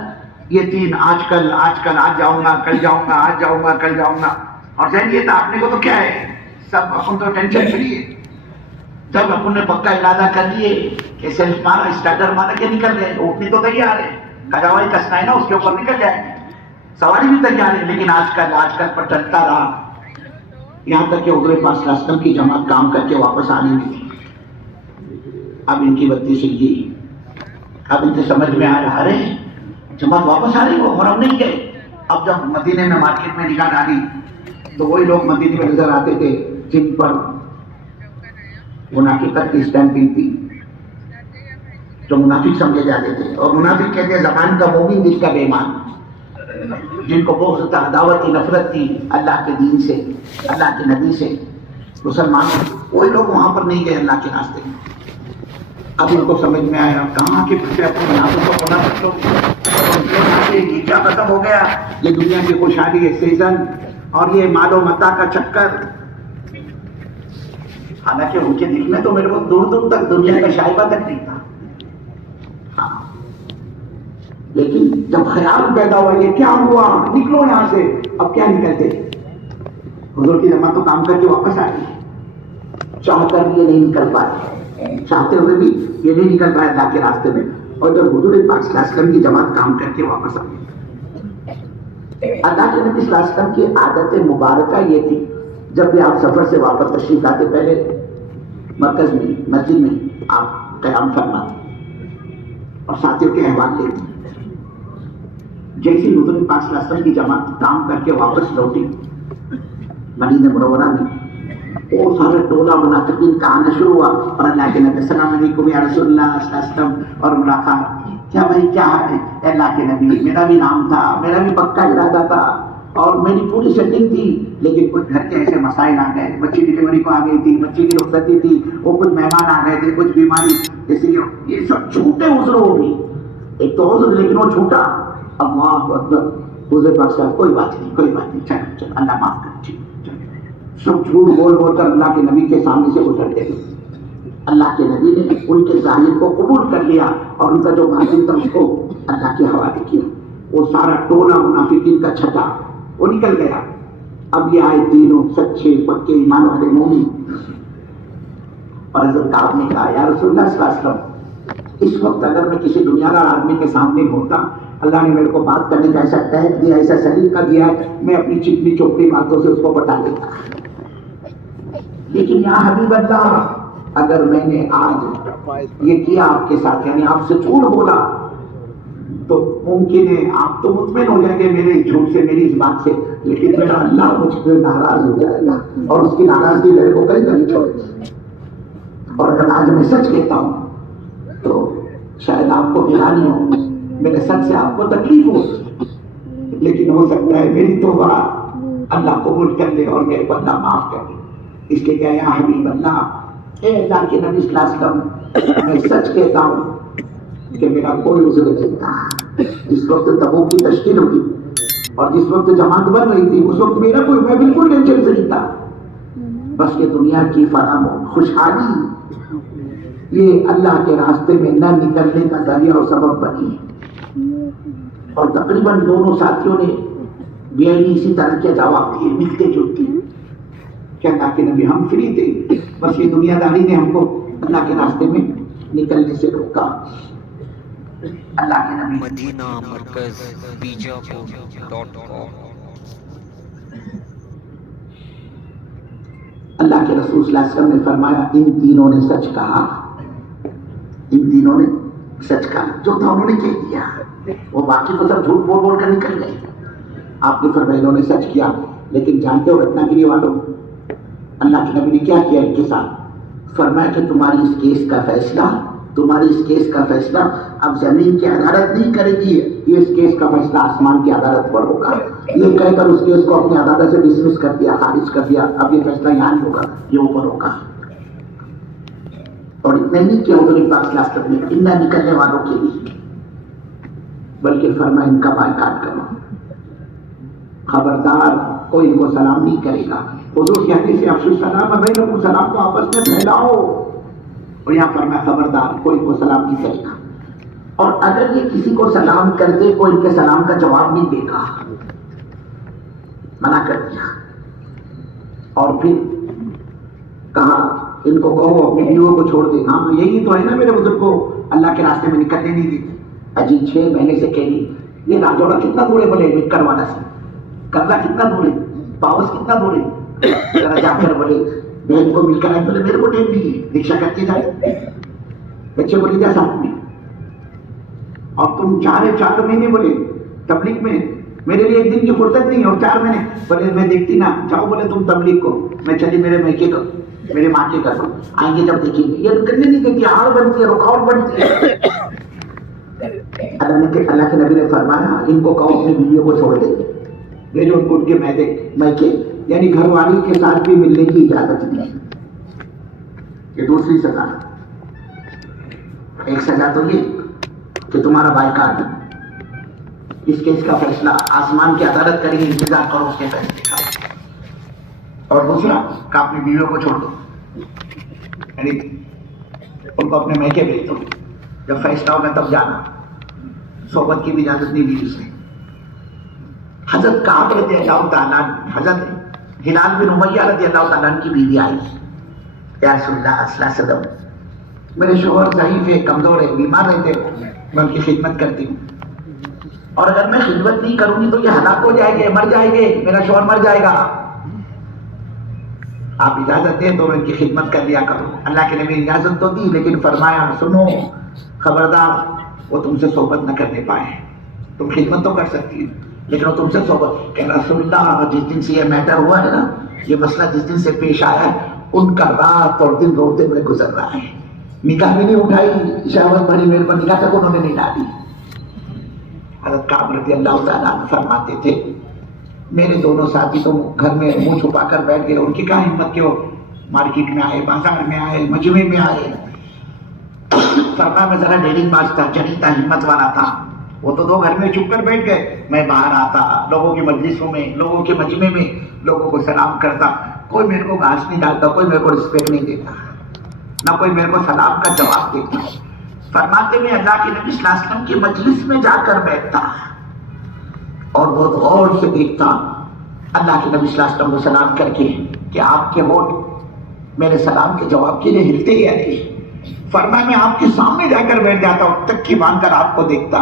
یہ تین آج جاؤں گا، کل جاؤں گا، آج جاؤں گا، کل جاؤں گا، اور ذہن یہ تھا اپنے کو تو کیا ہے، سب اپن تو ٹینشن فری ہے، جب اپن نے پکا ارادہ کر لیے کہ سیلف مارا، اسٹارٹر مارا کہ نکل رہے، اٹھنے تو تیار ہے، کجاوائی کسنا ہے نا، اس کے اوپر نکل جائیں گے، سواری بھی تیار ہے، لیکن آج کل پر چلتا رہا، یہاں تک کہ حضور پاک صلی اللہ علیہ وسلم کی جماعت کام کر کے واپس آنے میں تھی۔ اب ان کی بتی سل گئی، اب ان سے سمجھ میں آ رہا، ارے جماعت واپس آ رہی، وہ اور ہم نہیں گئے۔ اب جب مدینے میں مارکیٹ میں نگاہ ڈالی تو وہی لوگ مدینے میں نظر آتے تھے جن پر منافقت کی اسٹیمپنگ تھی، جو منافق سمجھے جاتے تھے، اور منافق کہتے ہیں زبان کا مومن دل کا بے ایمان، جن کو بغض تھا، عداوت کی، نفرت تھی اللہ کے دین سے، اللہ کے نبی سے، مسلمانوں، وہی لوگ وہاں پر نہیں گئے اللہ کے راستے میں۔ اب ان کو سمجھ میں آیا کہاں کے پیچھے اپنے منافق کو منافق لوگ، یہ کیا ختم ہو گیا، یہ دنیا کی خوشحالی ہے سیزن، اور یہ مال و متاع کا چکر۔ حالانکہ ان کے دل میں تو میرے کو دور دور تک دنیا کا شائبہ تک نہیں تھا، لیکن جب خیال پیدا ہوا یہ کیا ہوا، نکلو یہاں سے، اب کیا نکلتے، حضور کی جماعت تو کام کر کے واپس آ گئی، چاہ کر یہ نہیں نکل پائے، چاہتے ہوئے بھی یہ نہیں نکل پائے اللہ کے راستے میں، اور جب حضور پاک صلی اللہ علیہ وسلم کی جماعت کام کر کے واپس آ گئی۔ اللہ کے نبی صلی اللہ علیہ وسلم کی عادت مبارکہ یہ تھی، جب بھی آپ سفر سے واپس تشریف لاتے، پہلے مرکز میں، مسجد میں آپ قیام فرماتے اور ساتھیوں کے احوال لیتے۔ جیسی حضور پاک صلی اللہ علیہ وسلم کی جماعت کام کر کے واپس لوٹی مدینہ منورہ میں، وہ سارے ٹولہ منافقین کا آنا شروع ہوا، اور اللہ کے نبی السلام علیکم یا رسول اللہ صلی اللہ علیہ وسلم، اور ملاقات، کیا بھائی کیا ہے، اللہ کے نبی میرا بھی نام تھا، میرا بھی پکا ارادہ تھا، اور میری پوری سیٹنگ تھی، لیکن کچھ گھر کے ایسے مسائل آ گئے، بچی ڈلیوری کو آ گئی تھی، بچی کی رخصتی تھی، وہ کچھ مہمان آ گئے تھے، کچھ بیماری، اس لیے یہ سب چھوٹے عذر ہو گئی، ایک تو عذر لیکن وہ چھوٹا، اللہ اکبر، حضور پاک صاحب کوئی بات نہیں، چل اللہ معاف کر، سب جھوٹ بول کر اللہ کے نبی کے سامنے سے گزرتے تھے۔ اللہ کے نبی نے ان کے ظاہر کو قبول کر لیا، اور ان کا جو باطن تھا اس کو اللہ کے حوالے کیا، وہ سارا ٹولہ منافقین کا چھٹا وہ نکل گیا۔ اب یہ آئے تینوں سچے پکے ایمان والے مومن، اور حضرت کعب نے کہا یا رسول اللہ صلی اللہ علیہ وسلم، اس وقت اگر میں کسی دنیا دار آدمی کے سامنے ہوتا، اللہ نے میرے کو بات کرنے کا ایسا تحت دیا، ایسا سلیقہ دیا ہے، میں اپنی چپنی چوپڑی باتوں سے اس کو بتا دیتا، لیکن یا حبیب اللہ، اگر میں نے آج یہ کیا آپ کے ساتھ، یعنی آپ سے جھوٹ بولا، تو ممکن ہے آپ تو مطمئن ہو جائیں گے میرے جھوٹ سے، میری اس بات سے، لیکن میرا اللہ مجھ پہ ناراض ہو جائے گا اور اس کی ناراضگی میرے کو کہیں نہیں چھوڑے گی۔ اور اگر آج میں سچ کہتا ہوں تو شاید آپ کو گرانی ہو، میرے سچ سے آپ کو تکلیف ہو، لیکن ہو سکتا ہے میری توبہ اللہ قبول کر لے اور میرے کو اللہ معاف کر دے۔ اس کے کیا یا حبیب اللہ، اے اللہ کے نبی صلی اللہ علیہ وسلم، میں سچ کہتا ہوں کہ میرا کوئی عذر نہیں تھا۔ جس وقت تبوک کی تشکیل ہوئی اور جس وقت جماعت بن رہی تھی، اس وقت میرا کوئی، میں بالکل ٹینشن سے نہیں تھا۔ بس یہ دنیا کی فراہم خوشحالی یہ اللہ کے راستے میں نہ نکلنے کا ذریعہ اور سبب بنی ہے۔ اور تقریباً دونوں ساتھیوں نے بھی اسی طرح کے جواب دیے، ملتے جلتے کہ اللہ کے نبی ہم فری تھے، بس یہ دنیا داری نے ہم کو اللہ کے راستے میں نکلنے سے روکا۔ اللہ کے نبی مدینہ مرکز بیجاپور.com۔ اللہ کے رسول صلی اللہ علیہ وسلم نے فرمایا ان تینوں نے سچ کہا، ان تینوں نے سچ کہا، جو تھا انہوں نے کہہ دیا، وہ باقی تو سب جھوٹ بول بول کر نکل گئے۔ آپ نے فرمایا انہوں نے سچ کیا، لیکن جانتے ہو رتنا گیری والوں اللہ کے نبی نے کیا کیا ان کے ساتھ؟ فرمایا کہ تمہاری اس کیس کا فیصلہ اب زمین کی عدالت نہیں کرے گی، یہ اس کیس کا فیصلہ آسمان کی عدالت پر ہوگا۔ یہ کہہ کر اس کیس کو اپنی عدالت سے ڈسمس کر دیا، خارج کر دیا، اب یہ فیصلہ یہاں نہیں ہوگا، یہ اوپر ہوگا۔ اور اتنا نہیں کیا حضور پاک صلی اللہ علیہ وسلم نے ان نہ نکلنے والوں کے لیے، بلکہ فرمایا ان کا بائیکاٹ کرو، خبردار کوئی ان کو سلام نہیں کرے گا۔ حضور کی حدیث سے افشوا السلام بینکم، سلام کو آپس میں پھیلاؤ، اور یہاں فرمایا خبردار کوئی ان کو سلام نہیں کرے گا، اور اگر یہ کسی کو سلام کرتے کوئی ان کے سلام کا جواب نہیں دے گا، منع کر دیا۔ اور پھر کہا ان کو کہو اپنی بیویوں کو چھوڑ دے۔ ہاں یہی تو ہے نا میرے بزرگ کو اللہ کے راستے میں نکلنے نہیں دیتے۔ اجی 6 مہینے سے کہی یہ راجوڑا کتنا دور ہے، بولے مکر والا سے کرلا کتنا دور ہے، پاؤس کتنا دور ہے، ذرا جا کر بولے بہن کو مل کر آئے، بولے میرے کو ٹائم نہیں ہے، رکشا کر کے جائے، بچے کو لے جا ساتھ میں، اور تم 4 مہینے بولے تبلیغ میں، میرے لیے 1 دن کی فرصت نہیں ہے، اور 4 مہینے بولے میں دیکھتی نا، جاؤ بولے تم تبلیغ کو، میں چلی میرے میکے کو، میرے ماں کے گھر آئیں گے جب دیکھیں گے۔ یہ کرنے نہیں دیتی، آڑ بنتی ہے، رکاوٹ بنتی ہے۔ اللہ کے نبی نے فرمایا ان کو کہو اپنی بیویوں کو چھوڑ دے، بھیجو ان کو ان کے میکے، یعنی گھر والی کے ساتھ بھی ملنے کی اجازت نہیں۔ یہ دوسری سزا، ایک سزا تو یہ کہ تمہارا بائیکاٹ، اس کیس کا فیصلہ آسمان کی عدالت کرے گی، انتظار کرو اس کے فیصلے کا، اور دوسرا کہ اپنی بیویوں کو چھوڑ دو، یعنی ان کو اپنے میکے بھیج دو، جب فیصلہ ہوگا تب جانا، صحبت کی بھی اجازت نہیں دی اسے۔ حضرت کعب رضی اللہ تعالیٰ، حضرت ہلال بن امیہ رضی اللہ تعالیٰ کی بیوی آئی، یا رسول اللہ صلی اللہ علیہ وسلم میرے شوہر ضعیف ہے، کمزور ہے، بیمار رہتے، میں ان کی خدمت کرتی ہوں، اور اگر میں خدمت نہیں کروں گی تو یہ ہلاک ہو جائیں گے، مر جائیں گے، میرا شوہر مر جائے گا، آپ اجازت دیں تو میں ان کی خدمت کر لیا کروں۔ اللہ کے نبی نے اجازت تو دی، لیکن فرمایا سنو خبردار وہ تم سے صحبت نہ کرنے پائے، تم خدمت تو کر سکتی ہے لیکن وہ تم سے صحبت۔ کہ رسول اللہ جس دن سے یہ میٹر ہوا ہے نا، یہ مسئلہ جس دن سے پیش آیا ہے، ان کا رات اور دن روتے ہوئے گزر رہا ہے، نگاہ بھی نہیں اٹھائی، شہوت بھری میرے پر نگاہ تک انہوں نے نہیں ڈالی۔ حضرت کعب رضی اللہ تعالیٰ عنہ فرماتے تھے میرے دونوں ساتھی تو گھر میں منہ چھپا کر بیٹھ گئے، ان کی کیا ہمت کہ وہ مارکیٹ میں آئے، بازار میں آئے، مجمع میں آئے۔ فرمایا میں ذرا ڈیرنگ باز تھا، جنی تھا، ہمت والا تھا، وہ تو 2 گھر میں چھپ کر بیٹھ گئے، میں باہر آتا، لوگوں کی مجلسوں میں، لوگوں کے مجمع میں لوگوں کو سلام کرتا، کوئی میرے کو گھاس نہیں ڈالتا، کوئی میرے کو رسپیکٹ نہیں دیتا، نہ کوئی میرے کو سلام کا جواب دیتا۔ فرماتے میں اللہ کے نبی صلی اللہ علیہ وسلم کی مجلس میں جا کر بیٹھتا اور بہت غور سے دیکھتا اللہ کے نبی صلی اللہ علیہ وسلم کو سلام کر کے کہ آپ کے ہونٹ میرے سلام کے جواب کے لیے ہلتے یا نہیں۔ فرمایا میں آپ کے سامنے جا کر بیٹھ جاتا ہوں، تک کی باندھ کر آپ کو دیکھتا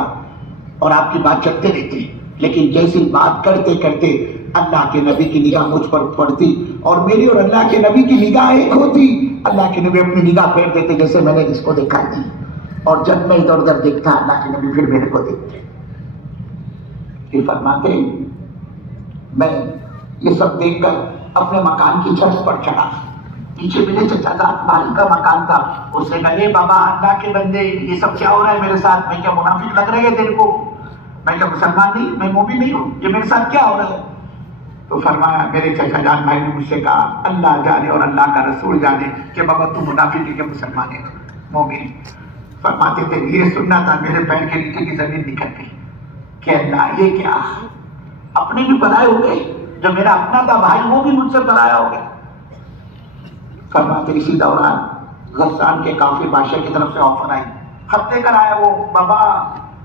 اور آپ کی بات چلتے رہتے، لیکن جیسی بات کرتے کرتے اللہ کے نبی کی نگاہ مجھ پر پڑتی اور میری اور اللہ کے نبی کی نگاہ ایک ہوتی، اللہ کے نبی اپنی نگاہ پھیر دیتے جیسے میں نے اس کو دیکھا نہیں، اور جب میں ادھر ادھر دیکھتا اللہ کے نبی پھر میرے کو دیکھتے۔ کہ فرماتے میں یہ سب دیکھ کر اپنے مکان کی چھت پر چڑھا. پیچھے میرے چچا زاد بھائی کا مکان تھا. اس نے کہا بابا اللہ کے بندے یہ سب کیا ہو رہا ہے میرے ساتھ؟ میں کیا منافق لگ رہے ہیں تیرے کو؟ میں کیا مسلمان نہیں؟ میں مومن نہیں ہوں؟ یہ میرے ساتھ کیا ہو رہا ہے؟ تو فرمایا میرے چچا جان بھائی نے مجھ سے کہا اللہ جانے اور اللہ کا رسول جانے کہ بابا تو منافق ہے کہ مسلمان ہے مومن. فرماتے تھے یہ سننا تھا میرے پیر کے نیچے کی زمین نکل گئی کہ اللہ یہ کیا؟ اپنے بھی پرائے ہو گئے. جو میرا اپنا تھا بھائی وہ بھی مجھ سے پرایا ہو گیا. فرماتے اسی دوران غسان کے کافر بادشاہ کی طرف سے آفر آئی. خط لے کر آیا وہ بابا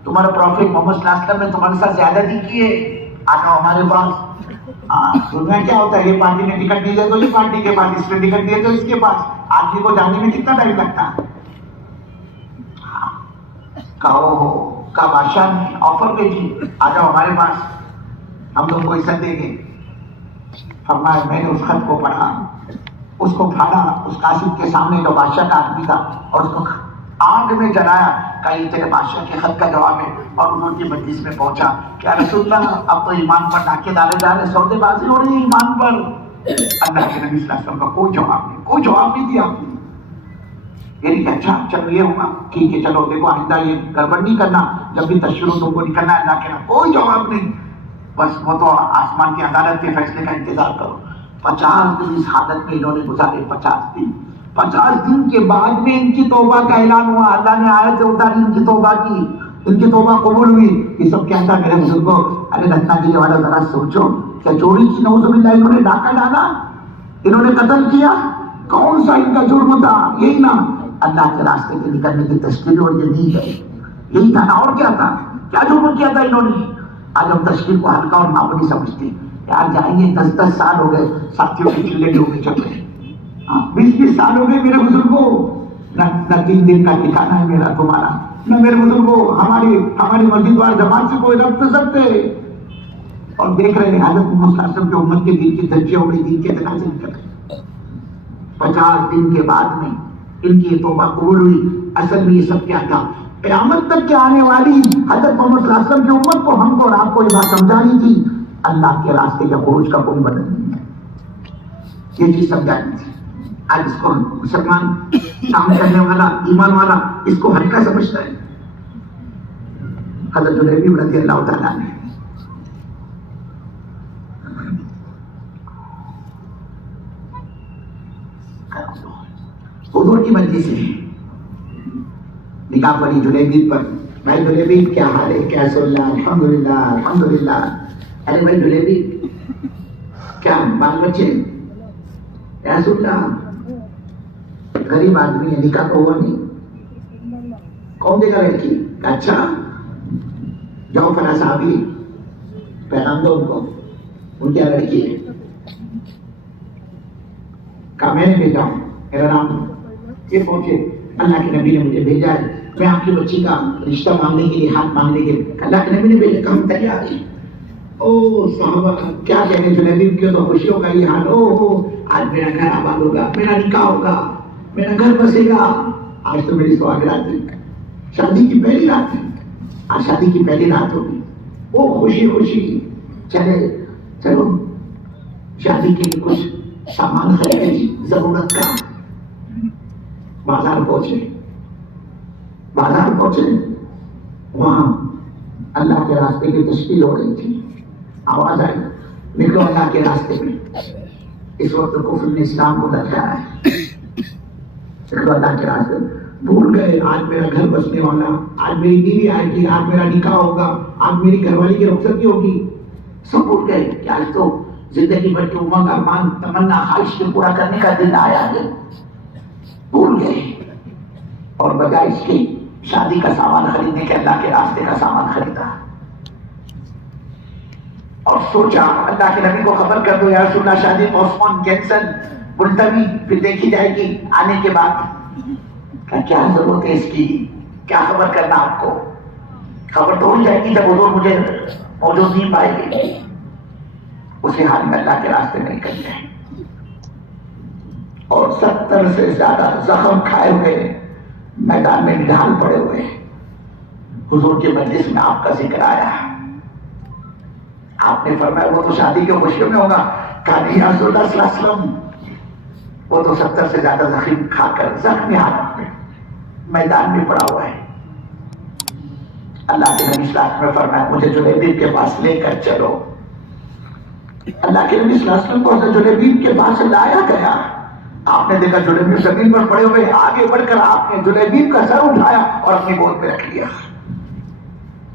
تمہارا پروفیٹ محمد صلی اللہ علیہ وسلم نے تمہارے ساتھ زیادتی کی ہے آ جاؤ ہمارے پاس. دنیا کیا ہوتا ہے یہ پارٹی نے ٹکٹ دی ہے تو یہ پارٹی کے پاس, اس نے ٹکٹ دی ہے تو اس کے پاس. آدمی کو جانے میں کتنا ٹائم لگتا ہے. کا بادشاہ نے آفر بھیجی آ جاؤ ہمارے پاس ہم تم کو عزت دیں گے. فرمایا میں نے اس خط کو پڑھا, اس کو پھاڑا, اس قاصد کے سامنے جو بادشاہ کا آدمی تھا اور اس کو آگ میں جلایا. کہیں تیرے بادشاہ کے خط کا جواب ہے. اور انہوں کی مجلس میں پہنچا کہ رسول اللہ اب تو ایمان پر ڈاکے ڈالے جا رہے, سودے بازی ہو رہی ہے ایمان پر. اللہ کے نبی صلی اللہ علیہ وسلم کا کوئی جواب نہیں دیا. یعنی کہ اچھا چلو یہ ہوگا ٹھیک ہے چلو دیکھو آئندہ یہ گڑبڑ نہیں کرنا, جب بھی تشریح تم کو نکلنا ہے اللہ کے نام. کوئی جواب نہیں. بس وہ تو آسمان کی عدالت کے فیصلے کا انتظار کرو. 50 دن اس حالت میں انہوں نے گزارے. 50 دن کے بعد میں ان کی توبہ کا اعلان ہوا. اللہ نے آیت اتاری ان کی توبہ کی, ان کی توبہ قبول ہوئی. یہ سب کیا تھا میرے بزرگوں؟ ارے رتنا گیری والا ذرا سوچو, کیا چوری کی نعوذ باللہ انہوں نے ڈاکہ ڈالا, انہوں نے قتل کیا, کون سا ان کا جرم تھا؟ یہی نا اللہ کے راستے کے نکلنے کی تشکیل اور یہ نہیں ہے, یہی تھا نا. اور کیا تھا؟ کیا جرم کیا تھا انہوں نے؟ آج ہم تشکیل کو ہلکا اور معمولی سمجھتے ہیں. یار جائیں گے 10 سال ہو گئے ساتھیوں کے چلے جو بھی چل رہے, 20 سال ہو گئے میرے بزرگوں. نہ 3 دن کا ٹھکانا ہے میرا تمہارا, نہ میرے بزرگوں ہماری مسجد والے جماعت سے کوئی ربط نہ سکتے. اور دیکھ رہے ہیں حضرت محمد صلی اللہ علیہ وسلم کی امت کے دل کی دھجیاں ہو گئی, دین کے تقاضے نکل گئے. 50 دن کے بعد میں ان کی توبہ قبول ہوئی. اصل میں یہ سب کیا تھا؟ قیامت تک کے آنے والی حضرت محمد صلی اللہ علیہ وسلم کی امت کو ہم کو اور آپ کو یہ بات سمجھانی تھی اللہ کے راستے کے خروج کا کوئی بدل نہیں ہے. یہ چیز سمجھانی تھی. آج اس کو مسلمان کام کرنے والا ایمان والا اس کو ہلکا سمجھتا ہے. حضرت جلیبی رضی اللہ تعالیٰ نے حضور کی مرضی سے نکاح پڑی جلیبی پر. بھائی جلیبی کیا حال ہے؟ کیا سن الحمدللہ الحمدللہ. ارے بھائی جلیبی کیا بال بچے؟ کیا سن غریب آدمی ہے, نکاح تو ہوا نہیں, کون دے گا لڑکی؟ اچھا جاؤ فلاں صحابی پیغام دو ان کو, ان کی لڑکی ہے. کہا میں نے بھیجا ہوں, میرا نام یہ پہنچے اللہ کے نبی نے مجھے بھیجا ہے, میں آپ کی بچی کا رشتہ مانگنے کے لیے, ہاتھ مانگنے کے لیے. اللہ کے نبی نے بھیجا, کہا ہم تیار ہیں. او صحابہ کیا کہنے جلیبی کیوں تو خوشیوں کا یہ حال. او آج میرا گھر آباد ہوگا, میرا نکاح ہوگا, میرا گھر بسے گا. آج تو میری سواگرات ہے, شادی کی پہلی رات ہے, آج شادی کی پہلی رات ہوگی. وہ خوشی خوشی چلو شادی کے لیے کچھ سامان خریدے ضرورت کا. بازار پہنچے, وہاں اللہ کے راستے کی تشکیل ہو رہی تھی. آواز آئی نکلو اللہ کے راستے میں. اس وقت کفر نے اسلام کو دکھایا ہے. نکلو اللہ کے راستے میں. بھول گئے آج میرا گھر بسنے والا, آج میری بیوی آئے گی, آج میرا نکاح ہوگا, آج میری گھر والی کی رخصتی ہوگی. سب بھول گئے کہ آج تو زندگی بھر کی امنگ ارمان تمنا خواہش کو پورا کرنے کا دن آیا ہے. بھول گئے اور بجائے اس کی شادی کا سامان خریدنے کے اللہ کے راستے کا سامان خریدا اور سوچا اللہ کے نبی کو خبر کر دو یا رسول اللہ شادی پوسٹپون کینسل ملتوی, پھر دیکھی جائے گی آنے کے بعد. کیا ضرورت ہے اس کی, کیا خبر کرنا آپ کو, خبر تو ہو جائے گی جب حضور مجھے موجود نہیں پائے گی. اسی حال میں اللہ کے راستے میں نکل جائے اور 70 سے زیادہ زخم کھائے ہوئے میدان میں ڈھال پڑے ہوئے. حضور کے مجلس میں آپ کا ذکر آیا, آپ نے فرمایا وہ تو شادی کے خوشیوں میں ہوگا. کہا نہیں یا رسول اللہ صلی اللہ علیہ وسلم، وہ تو 70 سے زیادہ زخم کھا کر زخمی حالت میں میدان میں پڑا ہوا ہے. اللہ کے نبی صلی اللہ علیہ وسلم نے فرمایا مجھے جلیبیب کے پاس لے کر چلو. اللہ کے نبی صلی اللہ علیہ وسلم کو حضرت جلیبیب کے پاس لایا گیا. آپ نے دیکھا جلیبیب زمین پر پڑے ہوئے، آگے بڑھ کر آپ نے جلیبیب کا سر اٹھایا اور اپنی گود میں رکھ لیا.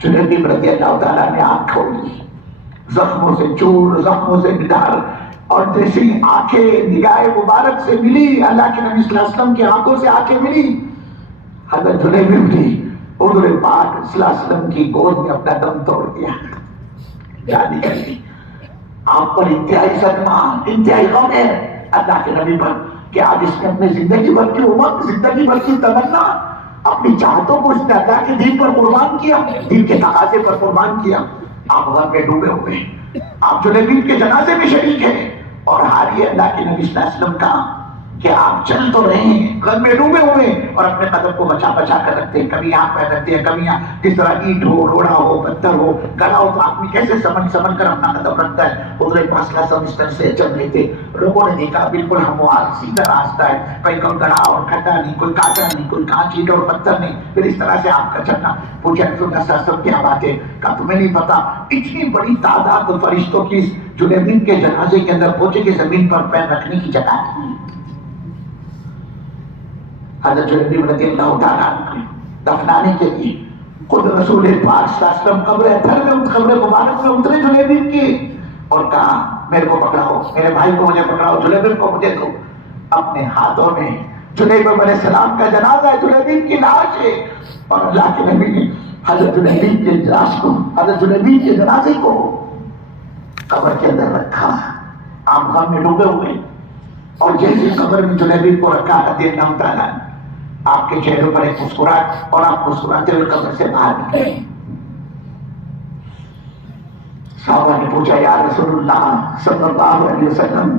جلیبیب رضی اللہ تعالیٰ نے آنکھ کھولی، زخموں سے چور، زخموں سے نڈھال، اور جیسی آنکھیں نگاہ مبارک سے ملی، اللہ کے نبی صلی اللہ علیہ وسلم کی آنکھوں سے آنکھیں ملی، حضرت جلیبیب نے حضور پاک صلی اللہ علیہ وسلم کی گود میں اپنا دم توڑ دیا، جان نکل گئی. آپ پر انتہائی صدمہ، انتہائی غم ہے اللہ کے نبی پر کہ آج اس نے اپنی زندگی بھر کی امت، زندگی بھر کی تمنا، اپنی چاہتوں کو اس نے اللہ کے دین پر قربان کیا، دین کے تقاضے پر قربان کیا. آپ غم میں ڈوبے ہوئے، آپ جلیبیب کے جنازے میں شریک ہیں، اور حال یہ اللہ کے نبی صلی اللہ علیہ وسلم کا کہ آپ چل تو رہے ہیں غم میں ڈوبے ہوئے اور اپنے قدم کو بچا بچا کر رکھتے ہیں، کبھی یہاں پہ رکھتے ہیں، کبھی یہاں. کس طرح اینٹ ہو، روڑا ہو، پتھر ہو، گلا ہو، تو آدمی کیسے سمن کر اپنا قدم رکھتا ہے. حضور پاک صلی اللہ علیہ وسلم اس طرح سے چل رہے تھے، لوگوں نے دیکھا بالکل ہموار سیدھا راستہ ہے، کہیں کوئی گڑھا اور کھڈا نہیں، کوئی کانٹا نہیں، کوئی کانچ، اینٹ اور پتھر نہیں. پھر اس طرح سے آپ کا چلنا. پوچھا رسول اللہ صلی اللہ علیہ وسلم کیا بات ہے؟ کہا تمہیں نہیں پتا اتنی بڑی تعداد فرشتوں کی جلیبیب کے جنازے کے اندر پہنچے کہ زمین پر پیر رکھنے کی جگہ نہیں. حضرت جلیبیب رضی اللہ تعالیٰ عنہ دفنانے کے لیے خود رسول پاک صلی اللہ علیہ وسلم قبر اتھر میں، قبر مبارک میں اترے جلیبیب کی، اور کہا میرے کو پکڑاؤ، میرے بھائی کو مجھے پکڑاؤ، جلیبیب کو مجھے دو. اپنے ہاتھوں میں جلیبیب علیہ السلام کا جنازہ ہے، جلیبیب کی لاش ہے، اور اللہ کے نبی نے حضرت جلیبیب کے لاش کو، حضرت جلیبیب کے جنازے کو قبر کے اندر رکھا. آپ غم میں ڈوبے ہوئے، اور جیسے قبر میں جلیبیب کو رکھا رضی اللہ تعالیٰ، آپ کے چہرے پر ایک مسکراہٹ، اور آپ مسکراتے ہوئے قبر سے باہر نکلے. صحابہ نے پوچھا یا رسول اللہ صلی اللہ علیہ وسلم،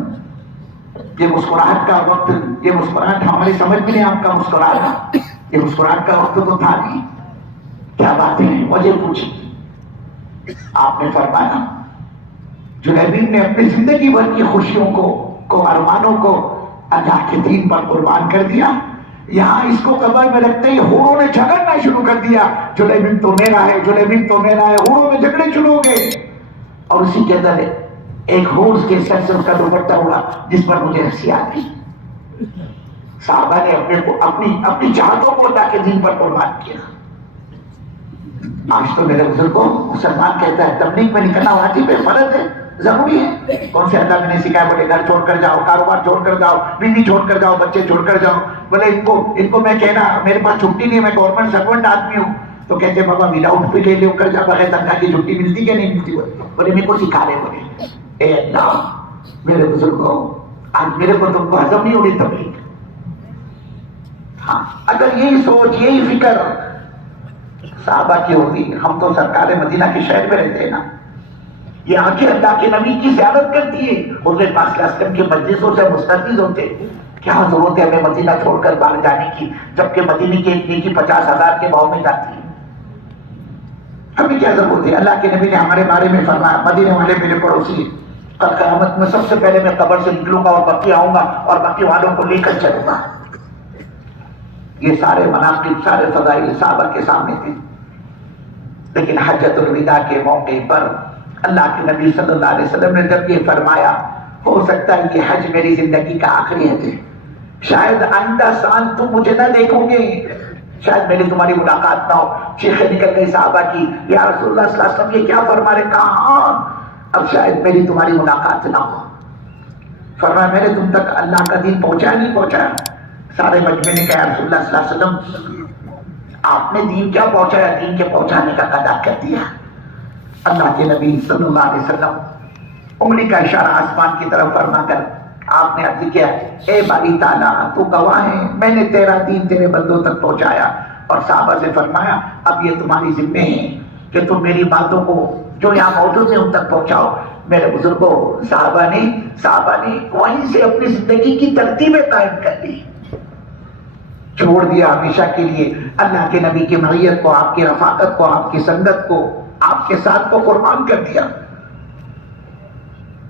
یہ مسکراہٹ کا وقت، یہ مسکراہٹ ہماری سمجھ میں نہیں، آپ کا مسکرانا یہ مسکراہٹ کا وقت تو تھا نہیں، کیا باتیں ہیں وجہ پوچھی. آپ نے فرمایا جلیبیب نے اپنی زندگی بھر کی خوشیوں کو ارمانوں کو اللہ کے دین پر قربان کر دیا. یہاں اس کو قبر میں رکھتے ہی حوروں نے جھگڑنا شروع کر دیا، جلیبیب تو میرا ہے، جلیبیب تو میرا ہے. حوروں میں جھگڑے شروع ہو گئے، اور اسی کے اندر ایک حور کے سر سے اس کا دوپٹہ ہوا جس پر مجھے ہنسی آ گئی. صحابہ نے اپنی چاہتوں کو اللہ کے دین پر قربان کیا. آج تو میرے بزرگوں مسلمان کہتا ہے تبلیغ میں نکلنا واجب ہے، فرض ہے، ضروری ہے. کون سے اللہ میں نے سکھایا؟ بولے گھر چھوڑ کر جاؤ، کاروبار چھوڑ کر جاؤ، بیوی چھوڑ کر جاؤ، بچے چھوڑ کر جاؤ. بولے ان کو میں کہنا میرے پاس چھٹی نہیں، میں گورنمنٹ سرونٹ آدمی ہوں. تو کہتے بابا وداؤٹ پے لے کر جا، بغیر تنخواہ کی چھٹی ملتی کہ نہیں ملتی؟ بولے میرے کو سکھا رہے. بولے اے اللہ میرے بزرگوں، آج میرے کو تم کو ہضم نہیں ہو رہی تبلیغ. ہاں اگر یہی سوچ، یہی فکر صحابہ کی ہوتی، ہم تو سرکار مدینہ کے شہر میں رہتے ہیں نا. یہ آنکھیں اللہ کے نبی کی زیارت کرتی ہے، حضور پاک صلی اللہ علیہ وسلم کی مجلسوں سے مستفید ہوتے. کیا ضرورت ہے ہمیں مدینہ چھوڑ کر باہر جانے کی، جبکہ مدینے کی ایک نیکی 50,000 کے بھاؤ میں جاتی ہے. ہمیں کیا ضرورت ہے؟ اللہ کے نبی نے ہمارے بارے میں فرمایا مدینے والے میرے پڑوسی، کل قیامت میں سب سے پہلے میں قبر سے نکلوں گا اور بقی آؤں گا اور بقی والوں کو لے کر چلوں گا. یہ سارے مناقب، سارے فضائل صحابہ کے سامنے تھے. لیکن حجۃ الوداع کے موقع پر اللہ کے نبی صلی اللہ علیہ وسلم نے جب یہ فرمایا ہو سکتا ہے یہ حج میری زندگی کا آخری حج ہے، شاید آئندہ سال تم مجھے نہ دیکھو گے، شاید میری تمہاری ملاقات نہ ہو. چیخیں نکل گئی صحابہ کی، یا رسول اللہ صلی اللہ علیہ وسلم یہ کیا فرما رہے؟ کہا ہاں اب شاید میری تمہاری ملاقات نہ ہو. فرمایا میں نے تم تک اللہ کا دین پہنچایا نہیں پہنچایا؟ سارے مجمع نے کہا رسول اللہ صلی اللہ علیہ وسلم آپ نے دین کیا پہنچایا؟ دین کے پہنچانے کا ادا کر دیا. اللہ کے نبی صلی اللہ علیہ وسلم انگلی کا اشارہ آسمان کی طرف فرما کر آپ نے عرض کیا اے باری تعالیٰ تو گواہ ہے میں نے تیرا دین تیرے بندوں تک پہنچایا. اور صحابہ سے فرمایا اب یہ تمہاری ذمہ ہے کہ تم میری باتوں کو جو یہاں موجود ہیں ان تک پہنچاؤ. میرے بزرگوں صحابہ نے وہیں سے اپنی زندگی کی ترتیبیں قائم کر لی، چھوڑ دیا ہمیشہ کے لیے اللہ کے نبی کی معیت کو، آپ کی رفاقت کو، آپ کی سنگت کو، آپ کے ساتھ کو قربان کر دیا.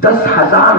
10,000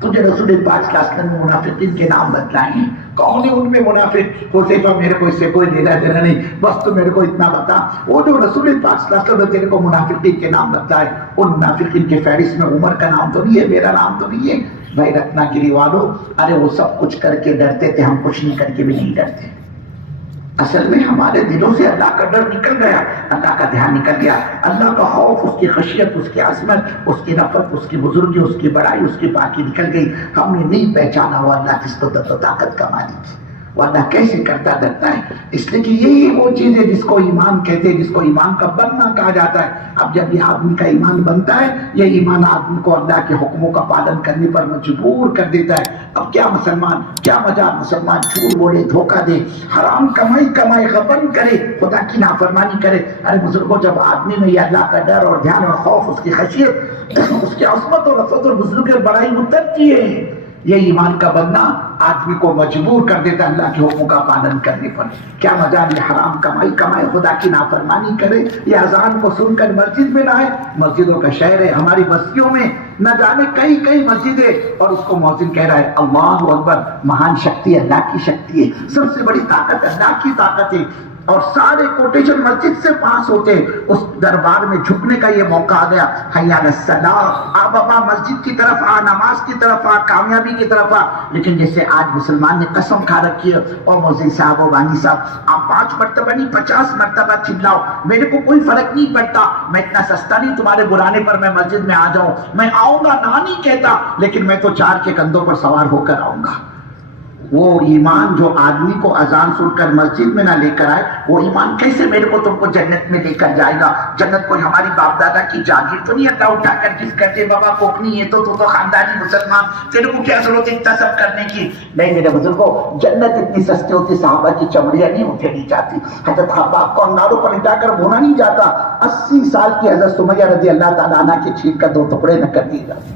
تجھے رسول پاک صلی اللہ علیہ وسلم نے منافقین کے نام بتلائے ہیں. کون ہے ان میں منافق؟ حذیفہ میرے کو اس سے کوئی لینا دینا نہیں، بس تو میرے کو اتنا بتا، وہ جو رسول پاک صلی اللہ علیہ وسلم نے تیرے کو منافقین کے نام بتلائے، ان منافقین کے فہرست میں عمر کا نام تو نہیں ہے، میرا نام تو نہیں ہے. بھائی رتنا گیری والو، ارے وہ سب کچھ کر کے ڈرتے تھے، ہم کچھ نہیں کر کے بھی نہیں ڈرتے. اصل میں ہمارے دلوں سے اللہ کا ڈر نکل گیا، اللہ کا دھیان نکل گیا، اللہ کا خوف، اس کی خشیت، اس کی عظمت، اس کی نفرت، اس کی بزرگی، اس کی بڑائی، اس کی پاکی نکل گئی. ہم نے نہیں پہچانا وہ اللہ کس قدرت و طاقت کا مالک ہے، وہ اللہ کیسے کرتا ڈرتا ہے. اس لیے کہ یہی وہ چیز ہے جس کو ایمان کہتے ہیں، جس کو ایمان کا بننا کہا جاتا ہے. اب جب یہ آدمی کا ایمان بنتا ہے، یہ ایمان آدمی کو اللہ کے حکموں کا پالن کرنے پر مجبور کر دیتا ہے. اب کیا مسلمان، کیا مزہ مسلمان جھوٹ بولے، دھوکہ دے، حرام کمائے غبن کرے، خدا کی نافرمانی کرے. ارے بزرگوں، جب آدمی میں یہ اللہ کا ڈر اور دھیان اور خوف، اس کی خشیت، اس کی عظمت اور رفعت اور بزرگی اور بڑائی اترتی ہے، یہ ایمان کا بننا آدمی کو مجبور کر دیتا ہے اللہ کے حکموں کا پالن کرنے پر. کیا مزہ یہ حرام کمائے، خدا کی نافرمانی کرے، یہ اذان کو سن کر مسجد میں نہ آئے. مسجدوں کا شہر ہے، ہماری بستیوں میں نہ جانے کئی مسجدیں، اور اس کو مؤذن کہہ رہا ہے اللہ اکبر. مہان شکتی اللہ کی شکتی ہے، سب سے بڑی طاقت اللہ کی طاقت ہے. اور سارے کوٹیشن مسجد سے پاس ہوتے، اس دربار میں جھکنے کا یہ موقع آ گیا. حی علی الصلاۃ، آ بابا مسجد کی طرف آ، نماز کی طرف آ، کامیابی کی طرف آ. لیکن جیسے آج مسلمان نے قسم کھا رکھی ہے، اور مؤذن صاحب و بانی صاحب، آپ 5 مرتبہ نہیں 50 مرتبہ چلاؤ، میرے کو کوئی فرق نہیں پڑتا، میں اتنا سستا نہیں تمہارے برانے پر میں مسجد میں آ جاؤں، میں آؤں گا نہ نہیں کہتا، لیکن میں تو 4 کے کندھوں پر سوار ہو کر آؤں گا. وہ ایمان جو آدمی کو اذان سن کر مسجد میں نہ لے کر آئے، وہ ایمان کیسے میرے کو تم کو جنت میں لے کر جائے گا؟ جنت کوئی ہماری باپ دادا کی جاگیر تو نہیں اللہ اٹھا کر جس کرتے بابا کوکنی ہے تو خاندانی مسلمان، تیرے کو کیا ضرورت ہے اتنا سب کرنے کی؟ نہیں میرے بزرگوں، جنت اتنی سستی ہوتی، صحابہ کی چمڑیاں نہیں اٹھانی جاتی، حضرت باپ کو انگاروں پر لٹا کر بھونا نہیں جاتا. 80 سال کی حضرت سمیہ رضی اللہ تعالیٰ عنہ کے چھیل کر 2 ٹکڑے نہ کر دیے جاتے.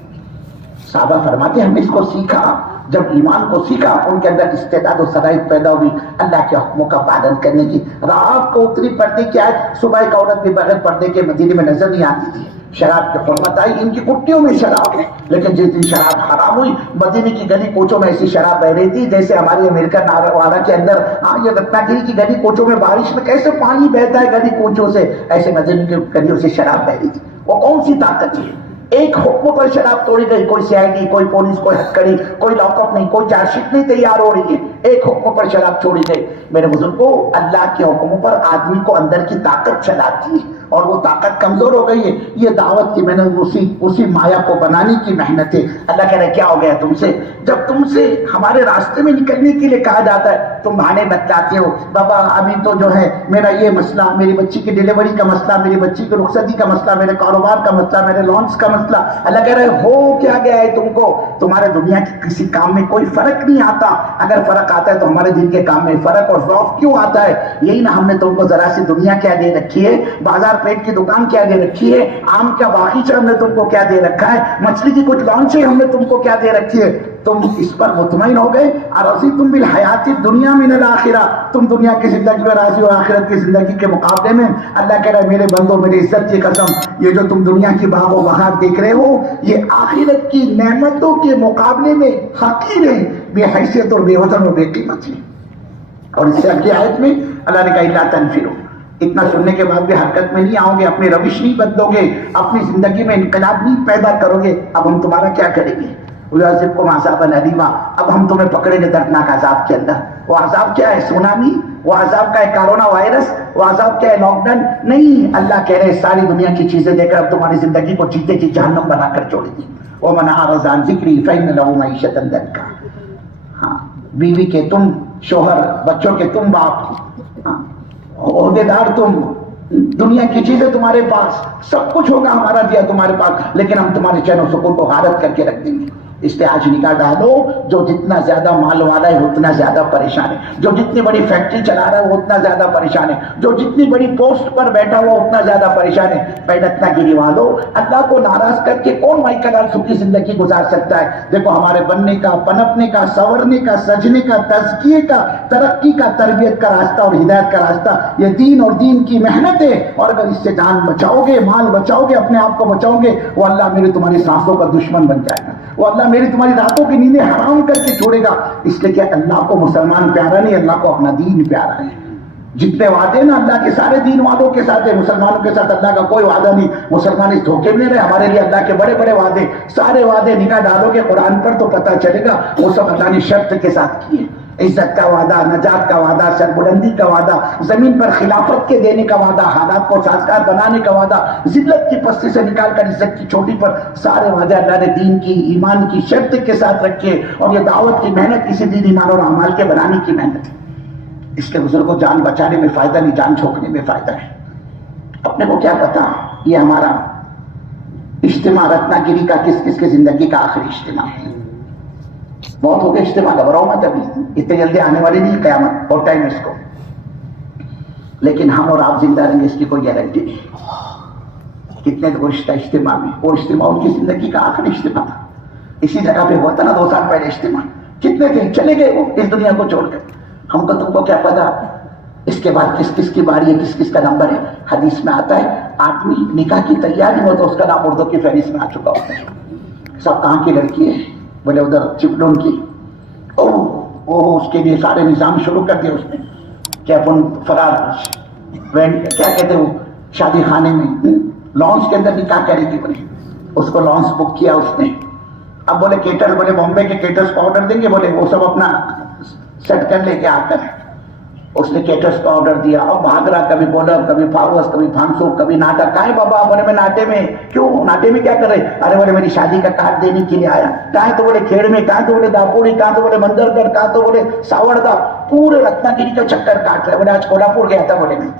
صحابہ فرماتے ہیں ہم نے اس کو سیکھا، جب ایمان کو سیکھا ان کے اندر استعداد و صلاحیت پیدا ہوئی اللہ کے حکموں کا پالن کرنے کی. رات کو اتری پردے کی آیت، صبح ایک عورت بھی بغیر پردے کے مدینے میں نظر نہیں آتی تھی. شراب کی حرمت آئی، ان کی کٹیوں میں شراب ہے، لیکن جس دن شراب حرام ہوئی، مدینے کی گلی کوچوں میں ایسی شراب بہ رہی تھی جیسے ہماری امریکہ نارواڑہ کے اندر یہ رتنا گیری کی گلی کوچوں میں بارش میں کیسے پانی بہتا ہے گلی کوچوں سے، ایسے مدینے کی گلیوں سے شراب بہ رہی تھی. وہ کون سی طاقت ہے؟ ایک حکم پر شراب توڑی گئی، کوئی CID، کوئی پولیس، کوئی ہتکڑی، کوئی لاک اپ نہیں، کوئی چارج شیٹ نہیں تیار ہو رہی ہے، ایک حکم پر شراب چھوڑی گئی. میرے بزرگوں، اللہ کے حکموں پر آدمی کو اندر کی طاقت چلاتی ہے، اور وہ طاقت کمزور ہو گئی ہے. یہ دعوت کی میں نے اسی مایا کو بنانے کی محنت ہے. اللہ کہہ رہے کیا ہو گیا تم سے؟ جب تم سے ہمارے راستے میں نکلنے کے لیے کہا جاتا ہے تم بہانے بتلاتے ہو، بابا ابھی تو جو ہے میرا یہ مسئلہ، میری بچی کی ڈیلیوری کا مسئلہ، میری بچی کی رخصتی کا مسئلہ، میرے کاروبار کا مسئلہ، میرے لانچ کا مسئلہ. اللہ کہہ رہے ہو کیا گیا ہے تم کو؟ تمہارے دنیا کے کسی کام میں کوئی فرق نہیں آتا. اگر فرق آتا ہے تو ہمارے دین کے کام میں فرق اور ضعف کیوں آتا ہے؟ یہی نہ ہم نے تم کو ذرا سی دنیا کیا دے رکھی ہے، بازار پیٹ کی دکان کیا دے رکھی ہے، آم کا باغیچہ ہم نے تم کو کیا دے رکھا ہے، مچھلی کی کچھ لانچیں ہم نے تم کو کیا دے رکھی ہے. تم اس پر مطمئن ہو گئے. ارضیتم بالحیات الدنیا من الاخرہ، تم دنیا کی زندگی میں راضی ہو آخرت کی زندگی کے مقابلے میں؟ اللہ کہہ رہا ہے میرے بندوں، میری عزت کی قسم، یہ جو تم دنیا کی باغ و بہار دیکھ رہے ہو یہ آخرت کی نعمتوں کے مقابلے میں حقیر ہے، بے حیثیت اور بے وزن اور بے قیمت ہے. اور اس سے اگلی آیت میں اللہ نے کہا الا تنفروا، اتنا سننے کے بعد بھی حرکت میں نہیں آؤ گے، اپنی روش نہیں بدلو گے، اپنی زندگی میں انقلاب نہیں پیدا کرو گے، اب ہم تمہارا کیا کریں گے؟ وَيُعَذِّبْكُمْ عَذَابًا أَلِيمًا، اب ہم تمہیں پکڑیں گے دردناک عذاب کے اندر. وہ عذاب کیا ہے؟ سونامی؟ وہ عذاب کا ہے کرونا وائرس؟ وہ عذاب کیا ہے لاک ڈاؤن؟ نہیں، اللہ کہہ رہے ساری دنیا کی چیزیں دے کر اب تمہاری زندگی کو چیتے کی جہنم بنا کر چھوڑیں گے. وَمَنْ أَعْرَضَ عَنْ ذِكْرِي فَإِنَّ لَهُ مَعِيشَةً ضَنكًا. ہاں، بیوی کے تم شوہر، بچوں کے تم باپ، عہدیدار تم، دنیا کی چیزیں تمہارے پاس، سب کچھ ہوگا ہمارا دیا تمہارے پاس، لیکن ہم تمہارے چین و سکون کو غارت کر کے رکھ دیں گے. اس لیے آج نگاہ ڈالو، جو جتنا زیادہ مال والا ہے اتنا زیادہ پریشان ہے، جو جتنی بڑی فیکٹری چلا رہا ہے وہ اتنا زیادہ پریشان ہے، جو جتنی بڑی پوسٹ پر بیٹھا ہوا اتنا زیادہ پریشان ہے. بیٹھنا گیری والو، اللہ کو ناراض کر کے کون مائیکل سکھی زندگی گزار سکتا ہے؟ دیکھو ہمارے بننے کا، پنپنے کا، سورنے کا، سجنے کا، تزکیے کا، ترقی کا، تربیت کا راستہ اور ہدایت کا راستہ یہ دین اور دین کی محنت ہے. اور اگر اس سے جان بچاؤ گے، مال بچاؤ گے، اپنے آپ کو بچاؤ گے، وہ اللہ میرے تمہاری سانسوں کا دشمن بن جائے گا، وہ اللہ میری تمہاری راتوں کی نیندیں حرام کر کے چھوڑے گا. اس لیے کہ اللہ کو مسلمان پیارا نہیں, اللہ کو اپنا دین پیارا ہے. جتنے وعدے نا اللہ کے سارے دین وعدوں کے ساتھ ہے, مسلمانوں کے ساتھ اللہ کا کوئی وعدہ نہیں. مسلمان اس دھوکے میں نہیں رہے, ہمارے لیے اللہ کے بڑے بڑے وعدے, سارے وعدے نگاہ ڈالو گے قرآن پر تو پتہ چلے گا وہ سب اللہ نے شرط کے ساتھ کیے. عزت کا وعدہ, نجات کا وعدہ, سربلندی کا وعدہ, زمین پر خلافت کے دینے کا وعدہ, حالات کو سازگار بنانے کا وعدہ, ذلت کی پستی سے نکال کر عزت کی چوٹی پر, سارے وعدے اللہ نے دین کی, ایمان کی شرط کے ساتھ رکھے. اور یہ دعوت کی محنت اسی دین, ایمان اور اعمال کے بنانے کی محنت ہے. اس کے بزرگ کو جان بچانے میں فائدہ نہیں, جان چھوکنے میں فائدہ ہے. اپنے کو کیا پتا یہ ہمارا اجتماع رتنا گیری کا کس کس کی زندگی کا آخری اجتماع ہے. بہت ہو گیا اجتماع, گھبراؤ مت, ابھی اتنے جلدی آنے والی نہیں قیامت, بہت ٹائم ہے اس کو. لیکن ہم اور آپ زندہ رہیں گے اس کی کوئی گارنٹی نہیں. کتنے گزشتہ اجتماع میں, وہ اجتماع ان کی زندگی کا آخری اجتماع تھا. اسی جگہ پہ ہوا تھا نا 2 سال پہلے اجتماع. کتنے تھے, چلے گئے وہ اس دنیا کو چھوڑ کر. ہم کو تم کو کیا پتا اس کے بعد کس کس کی باری ہے, کس کس کا نمبر ہے. حدیث میں آتا ہے آدمی نکاح کی تیاری میں تو اس کا نام اردو کی فہرست میں آ چکا ہوتا ہے. سب کہاں کی لڑکی ہے, بولے ادھر چپلون کی. اس کے لیے سارے نظام شروع کر دیا اس نے کہ اپن فرار کیا کہتے وہ شادی خانے میں لانچ کے اندر نکاح کرے گی. بولے اس کو لانچ بک کیا اس نے. اب بولے کیٹر, بولے بامبے کے کیٹرز کو آرڈر دیں گے, بولے وہ سب اپنا سیٹ کر لے کے آ کر. اس نے کیٹرز کا آرڈر دیا اور بھاگ رہا, کبھی بولر, کبھی فاوس, کبھی پھانسو, کبھی ناٹا. کہاں ہے بابا؟ بولے میں ناٹے میں. کیوں ناٹے میں کیا کر رہے؟ ارے بولے میری شادی کا کارڈ دینے کے لیے آیا. کہاں تو بولے کھیڑ میں, کہاں تو بولے داپوڑی, کہاں تو بولے مندرگڑھ, کہاں تو بولے ساوڑدا. پورے رتنا گیری کا چکر کاٹ رہے. بولے آج کولہاپور گیا تھا بولے میں,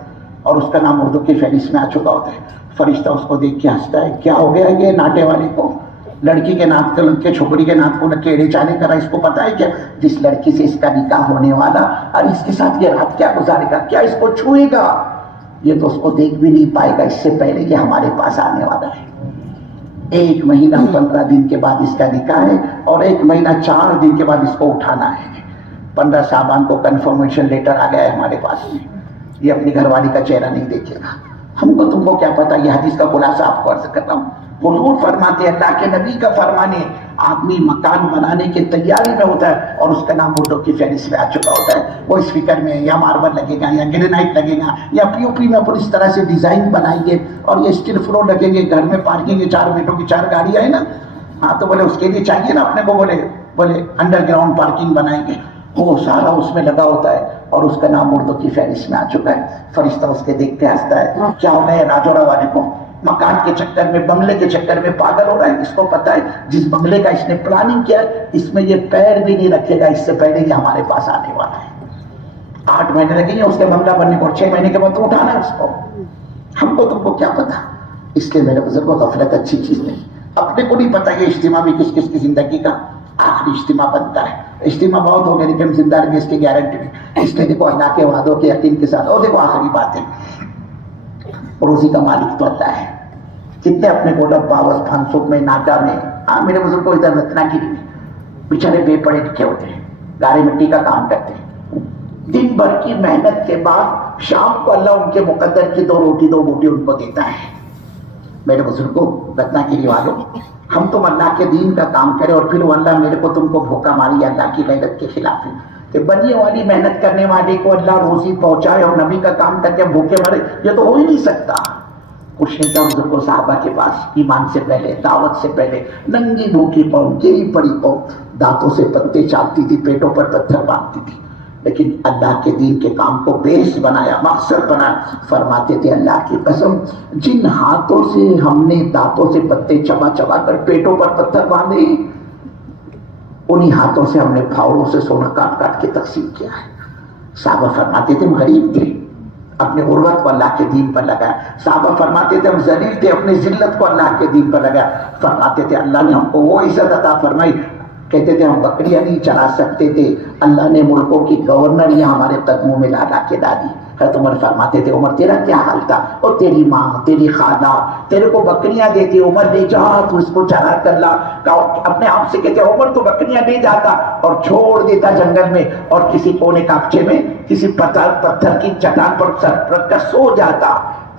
اور اس کا نام اردو کی فہرست میں آ چکا ہوتا ہے. فرشتہ اس کو دیکھ کے ہنستا ہے, کیا ہو گیا یہ ناٹے والے کو؟ لڑکی کے ناک کو لگ کے, چھوکری کے ناک کو لگ کے ایڑے چانے کرا. اس کو پتا ہے کیا جس لڑکی سے اس کا نکاح ہونے والا اور اس کے ساتھ یہ رات کیا گزارے گا, کیا اس کو چھوئے گا, یہ تو اس کو دیکھ بھی نہیں پائے گا. اس سے پہلے یہ ہمارے پاس آنے والا ہے. 1 مہینہ 15 دن کے بعد اس کا نکاح ہے, اور 1 مہینہ 4 دن کے بعد اس کو اٹھانا ہے. 15 شعبان کو کنفرمیشن لیٹر آ گیا ہے ہمارے پاس میں. یہ اپنی گھر والی کا چہرہ نہیں دیکھے گا. ہم کو تم کو کیا پتا, یہ حدیث کا خلاصہ آپ کو عرض کرتا ہوں. حضور فرماتے ہیں, اللہ کے نبی کا فرمان ہے, آدمی مکان بنانے کی تیاری میں ہوتا ہے اور اس کا نام اردو کی فہرست میں آ چکا ہوتا ہے. وہ اس فکر میں یا ماربل لگے گا, یا گرینائٹ لگے گا, یا پی او پی میں اپن اس طرح سے ڈیزائن بنائیں گے, اور یہ اسٹیل فلور لگیں گے. گھر میں پارکنگ 4 بیٹوں کی 4 گاڑیاں ہیں نا, ہاں تو بولے اس کے لیے چاہیے نا اپنے کو, بولے انڈر گراؤنڈ پارکنگ بنائیں گے. وہ سارا اس میں لگا ہوتا ہے, اور اس کا نام اردو کی فہرست میں آ چکا ہے. فرشتہ اس کے دیکھ کے ہنستا ہے, کیا ہو گیا راجورا والے کو, مکان کے چکر میں, بنگلے کے چکر میں پاگل ہو رہا ہے. اس کو پتا ہے جس بنگلے کا اس نے پلاننگ کیا اس میں یہ پیر بھی نہیں رکھے گا, اس سے پہلے یہ ہمارے پاس آنے والا ہے. 8 مہینے لگیں گے اس کے بنگلہ بننے کو, 6 مہینے کے بعد تو اٹھانا ہے اس کو. ہم کو تم کو کیا پتا. اس لیے میرے بزرگوں غفلت اچھی چیز نہیں. اپنے کو نہیں پتا یہ اجتماع بھی کس کس کی زندگی کا آخری اجتماع بنتا ہے. اجتماع بہت ہو گئے لیکن زندہ رہیں گے اس کی گارنٹی نہیں. اس لیے دیکھو اللہ کے وعدوں کے یقین کے ساتھ. اور دیکھو آخری بات ہے, روزی کا مالک تو اللہ ہے. کتنے اپنے کو پاوس, پھانسوک میں, ناٹا میں, میرے بزرگ کو ادھر رتنا گیری میں بیچارے بے پڑھے لکھے ہوتے ہیں, گارے مٹی کا کام کرتے ہیں. دن بھر کی محنت کے بعد شام کو اللہ ان کے مقدر کی 2 روٹی 2 بوٹی ان کو دیتا ہے. میرے بزرگوں, رتنا گیری والوں, ہم تم اللہ کے دین کا کام کرے اور پھر وہ اللہ میرے کو تم کو بھوکا ماری اللہ کی غیرت کے خلاف ہے. کہ بنیے والی محنت کرنے والے کو اللہ روزی پہنچائے اور نبی کا کام کر کے بھوکے مرے, یہ تو ہو ہی نہیں سکتا. کچھ نہیں تھا بزرگوں صحابہ کے پاس, ایمان سے پہلے, دعوت سے پہلے, ننگی بھوکی پاؤں, گری پڑی پاؤں, دانتوں سے پتے چاٹتی تھی, پیٹوں پر پتھر باندھتی تھی, لیکن اللہ کے دین کے کام کو بیس بنایا, مقصد بنایا. فرماتے تھے اللہ کی قسم, جن ہاتھوں سے ہم نے دانتوں سے پتے چبا چبا کر پیٹوں پر پتھر باندھے, انہی ہاتھوں سے ہم نے پھاوڑوں سے سونا کاٹ کاٹ کے تقسیم کیا ہے. صحابہ فرماتے تھے ہم غریب تھے, اپنے غربت کو اللہ کے دین پر لگایا. صحابہ فرماتے تھے ہم ذلیل تھے, اپنی ذلت کو اللہ کے دین پر لگایا. فرماتے تھے اللہ نے ہم کو وہ عزت عطا فرمائی. کہتے تھے ہم بکریاں نہیں چلا سکتے تھے, اللہ نے ملکوں کی گورنر یہاں ہمارے قدموں میں لا لا کے ڈالی. حضرت عمر فرماتے تھے عمر تیرا کیا حال تھا, اور تیری ماں, تیری خالہ تیرے کو بکریاں دیتی, عمر لے جا تو اس کو چلا کر لا. اپنے آپ سے کہتے عمر تو بکریاں لے جاتا اور چھوڑ دیتا جنگل میں, اور کسی کونے کاپچے میں کسی پتھر کی چٹان پر سر رکھ کر سو جاتا.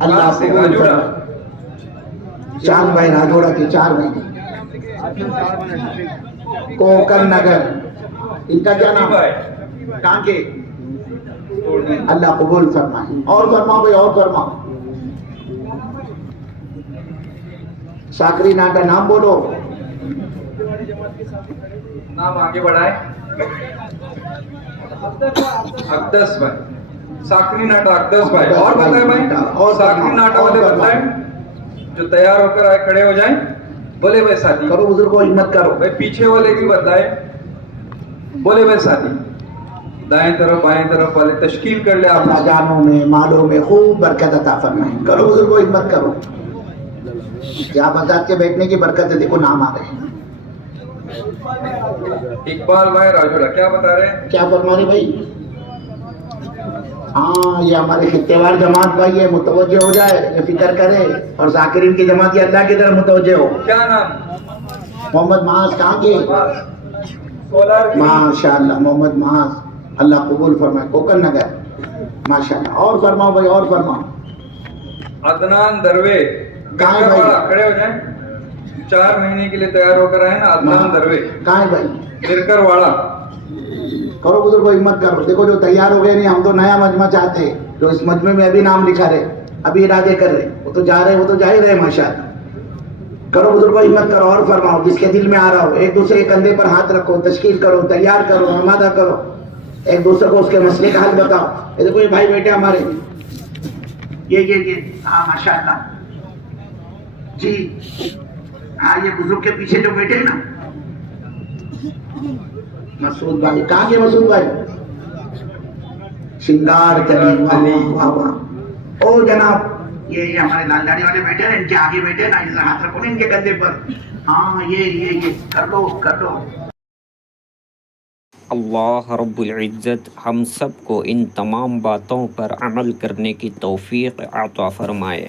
اللہ کہاں سے؟ قبول راجوڑا؟ فرمائے. چار بھائی راجوڑا کے 4 مہینے. کوکر نگر. ان کا کیا نام ہے؟ کہاں کے؟ اللہ قبول فرمائے. اور فرماؤ بھائی، اور فرماؤ. ساکری ناٹا نام بولو. نام آگے بڑھائے. اقدس بھائی. ساکری ناٹا اقدس بھائی. اور بتائیں بھائی. اور ساکری ناٹا والے بتائیں جو تیار ہو کر آئے کھڑے ہو جائیں. بولے بھائی ساتھی. کرو بزرگ کو ہمت کرو. بھائی پیچھے والے بھی بتائیں. بولے بھائی ساتھی. دائیں طرف بائیں طرف والے تشکیل کر لے آپ. اللہ جانوں میں مالوں میں خوب برکت عطا فرمائے. کرو بزرگ کو ہمت کرو. کیا بذات کے بیٹھنے کی برکت ہے. دیکھو نام آ رہے ہیں. اقبال بھائی راجوڑا کیا بتا رہے ہیں؟ کیا فرما رہے بھائی؟ ہاں یہ ہمارے خطے وار جماعت بھائی ہے. متوجہ ہو جائے، یہ فکر کرے. اور ذاکرین کی جماعت یہ اللہ کی طرف متوجہ ہو. کیا نام؟ محمد معاذ. کہاں کے؟ سولار کی. ماشاءاللہ محمد معاذ. اللہ قبول فرمائے. کوکر نگر. ماشاءاللہ. اور فرماؤ بھائی، اور فرماؤ. عدنان دروے. کہاں ہے بھائی؟ کھڑے ہو جائیں. 4 مہینے کے لیے تیار ہو کر آئے نا. عدنان دروے. کہاں ہے بھائی؟ مرکر واڑا. کرو بزرگ کو ہمت کرو. دیکھو جو تیار ہو گئے نہیں، ہم تو نیا مجمع چاہتے ہیں. جو اس مجمع میں ابھی نام لکھا رہے، ابھی ارادے کر رہے، وہ تو جا رہے، وہ تو جا ہی رہے ماشاءاللہ. کرو بزرگ کو ہمت کرو. اور فرماؤ جس کے دل میں آ رہا ہو. ایک دوسرے کے کندھے پر ہاتھ رکھو، تشکیل کرو، تیار کرو، آمادہ کرو. ایک دوسرے کو اس کے مسئلے کا حل بتاؤ. یہ دیکھو یہ بھائی بیٹے ہمارے، یہ ہاں ماشاءاللہ جی. ہاں یہ بزرگ کے پیچھے جو بیٹے نا، مسعود بھائی. کہاں کے مسعود بھائی؟ شنگار تلی. واہ واہ. او جناب یہ ہمارے لال داڑھی والے بیٹے ہیں، ان کے آگے بیٹے نا، ادھر ہاتھ رکھو نا ان کے کندھے پر. ہاں یہ کر لو کر لو. اللہ رب العزت ہم سب کو ان تمام باتوں پر عمل کرنے کی توفیق عطا فرمائے.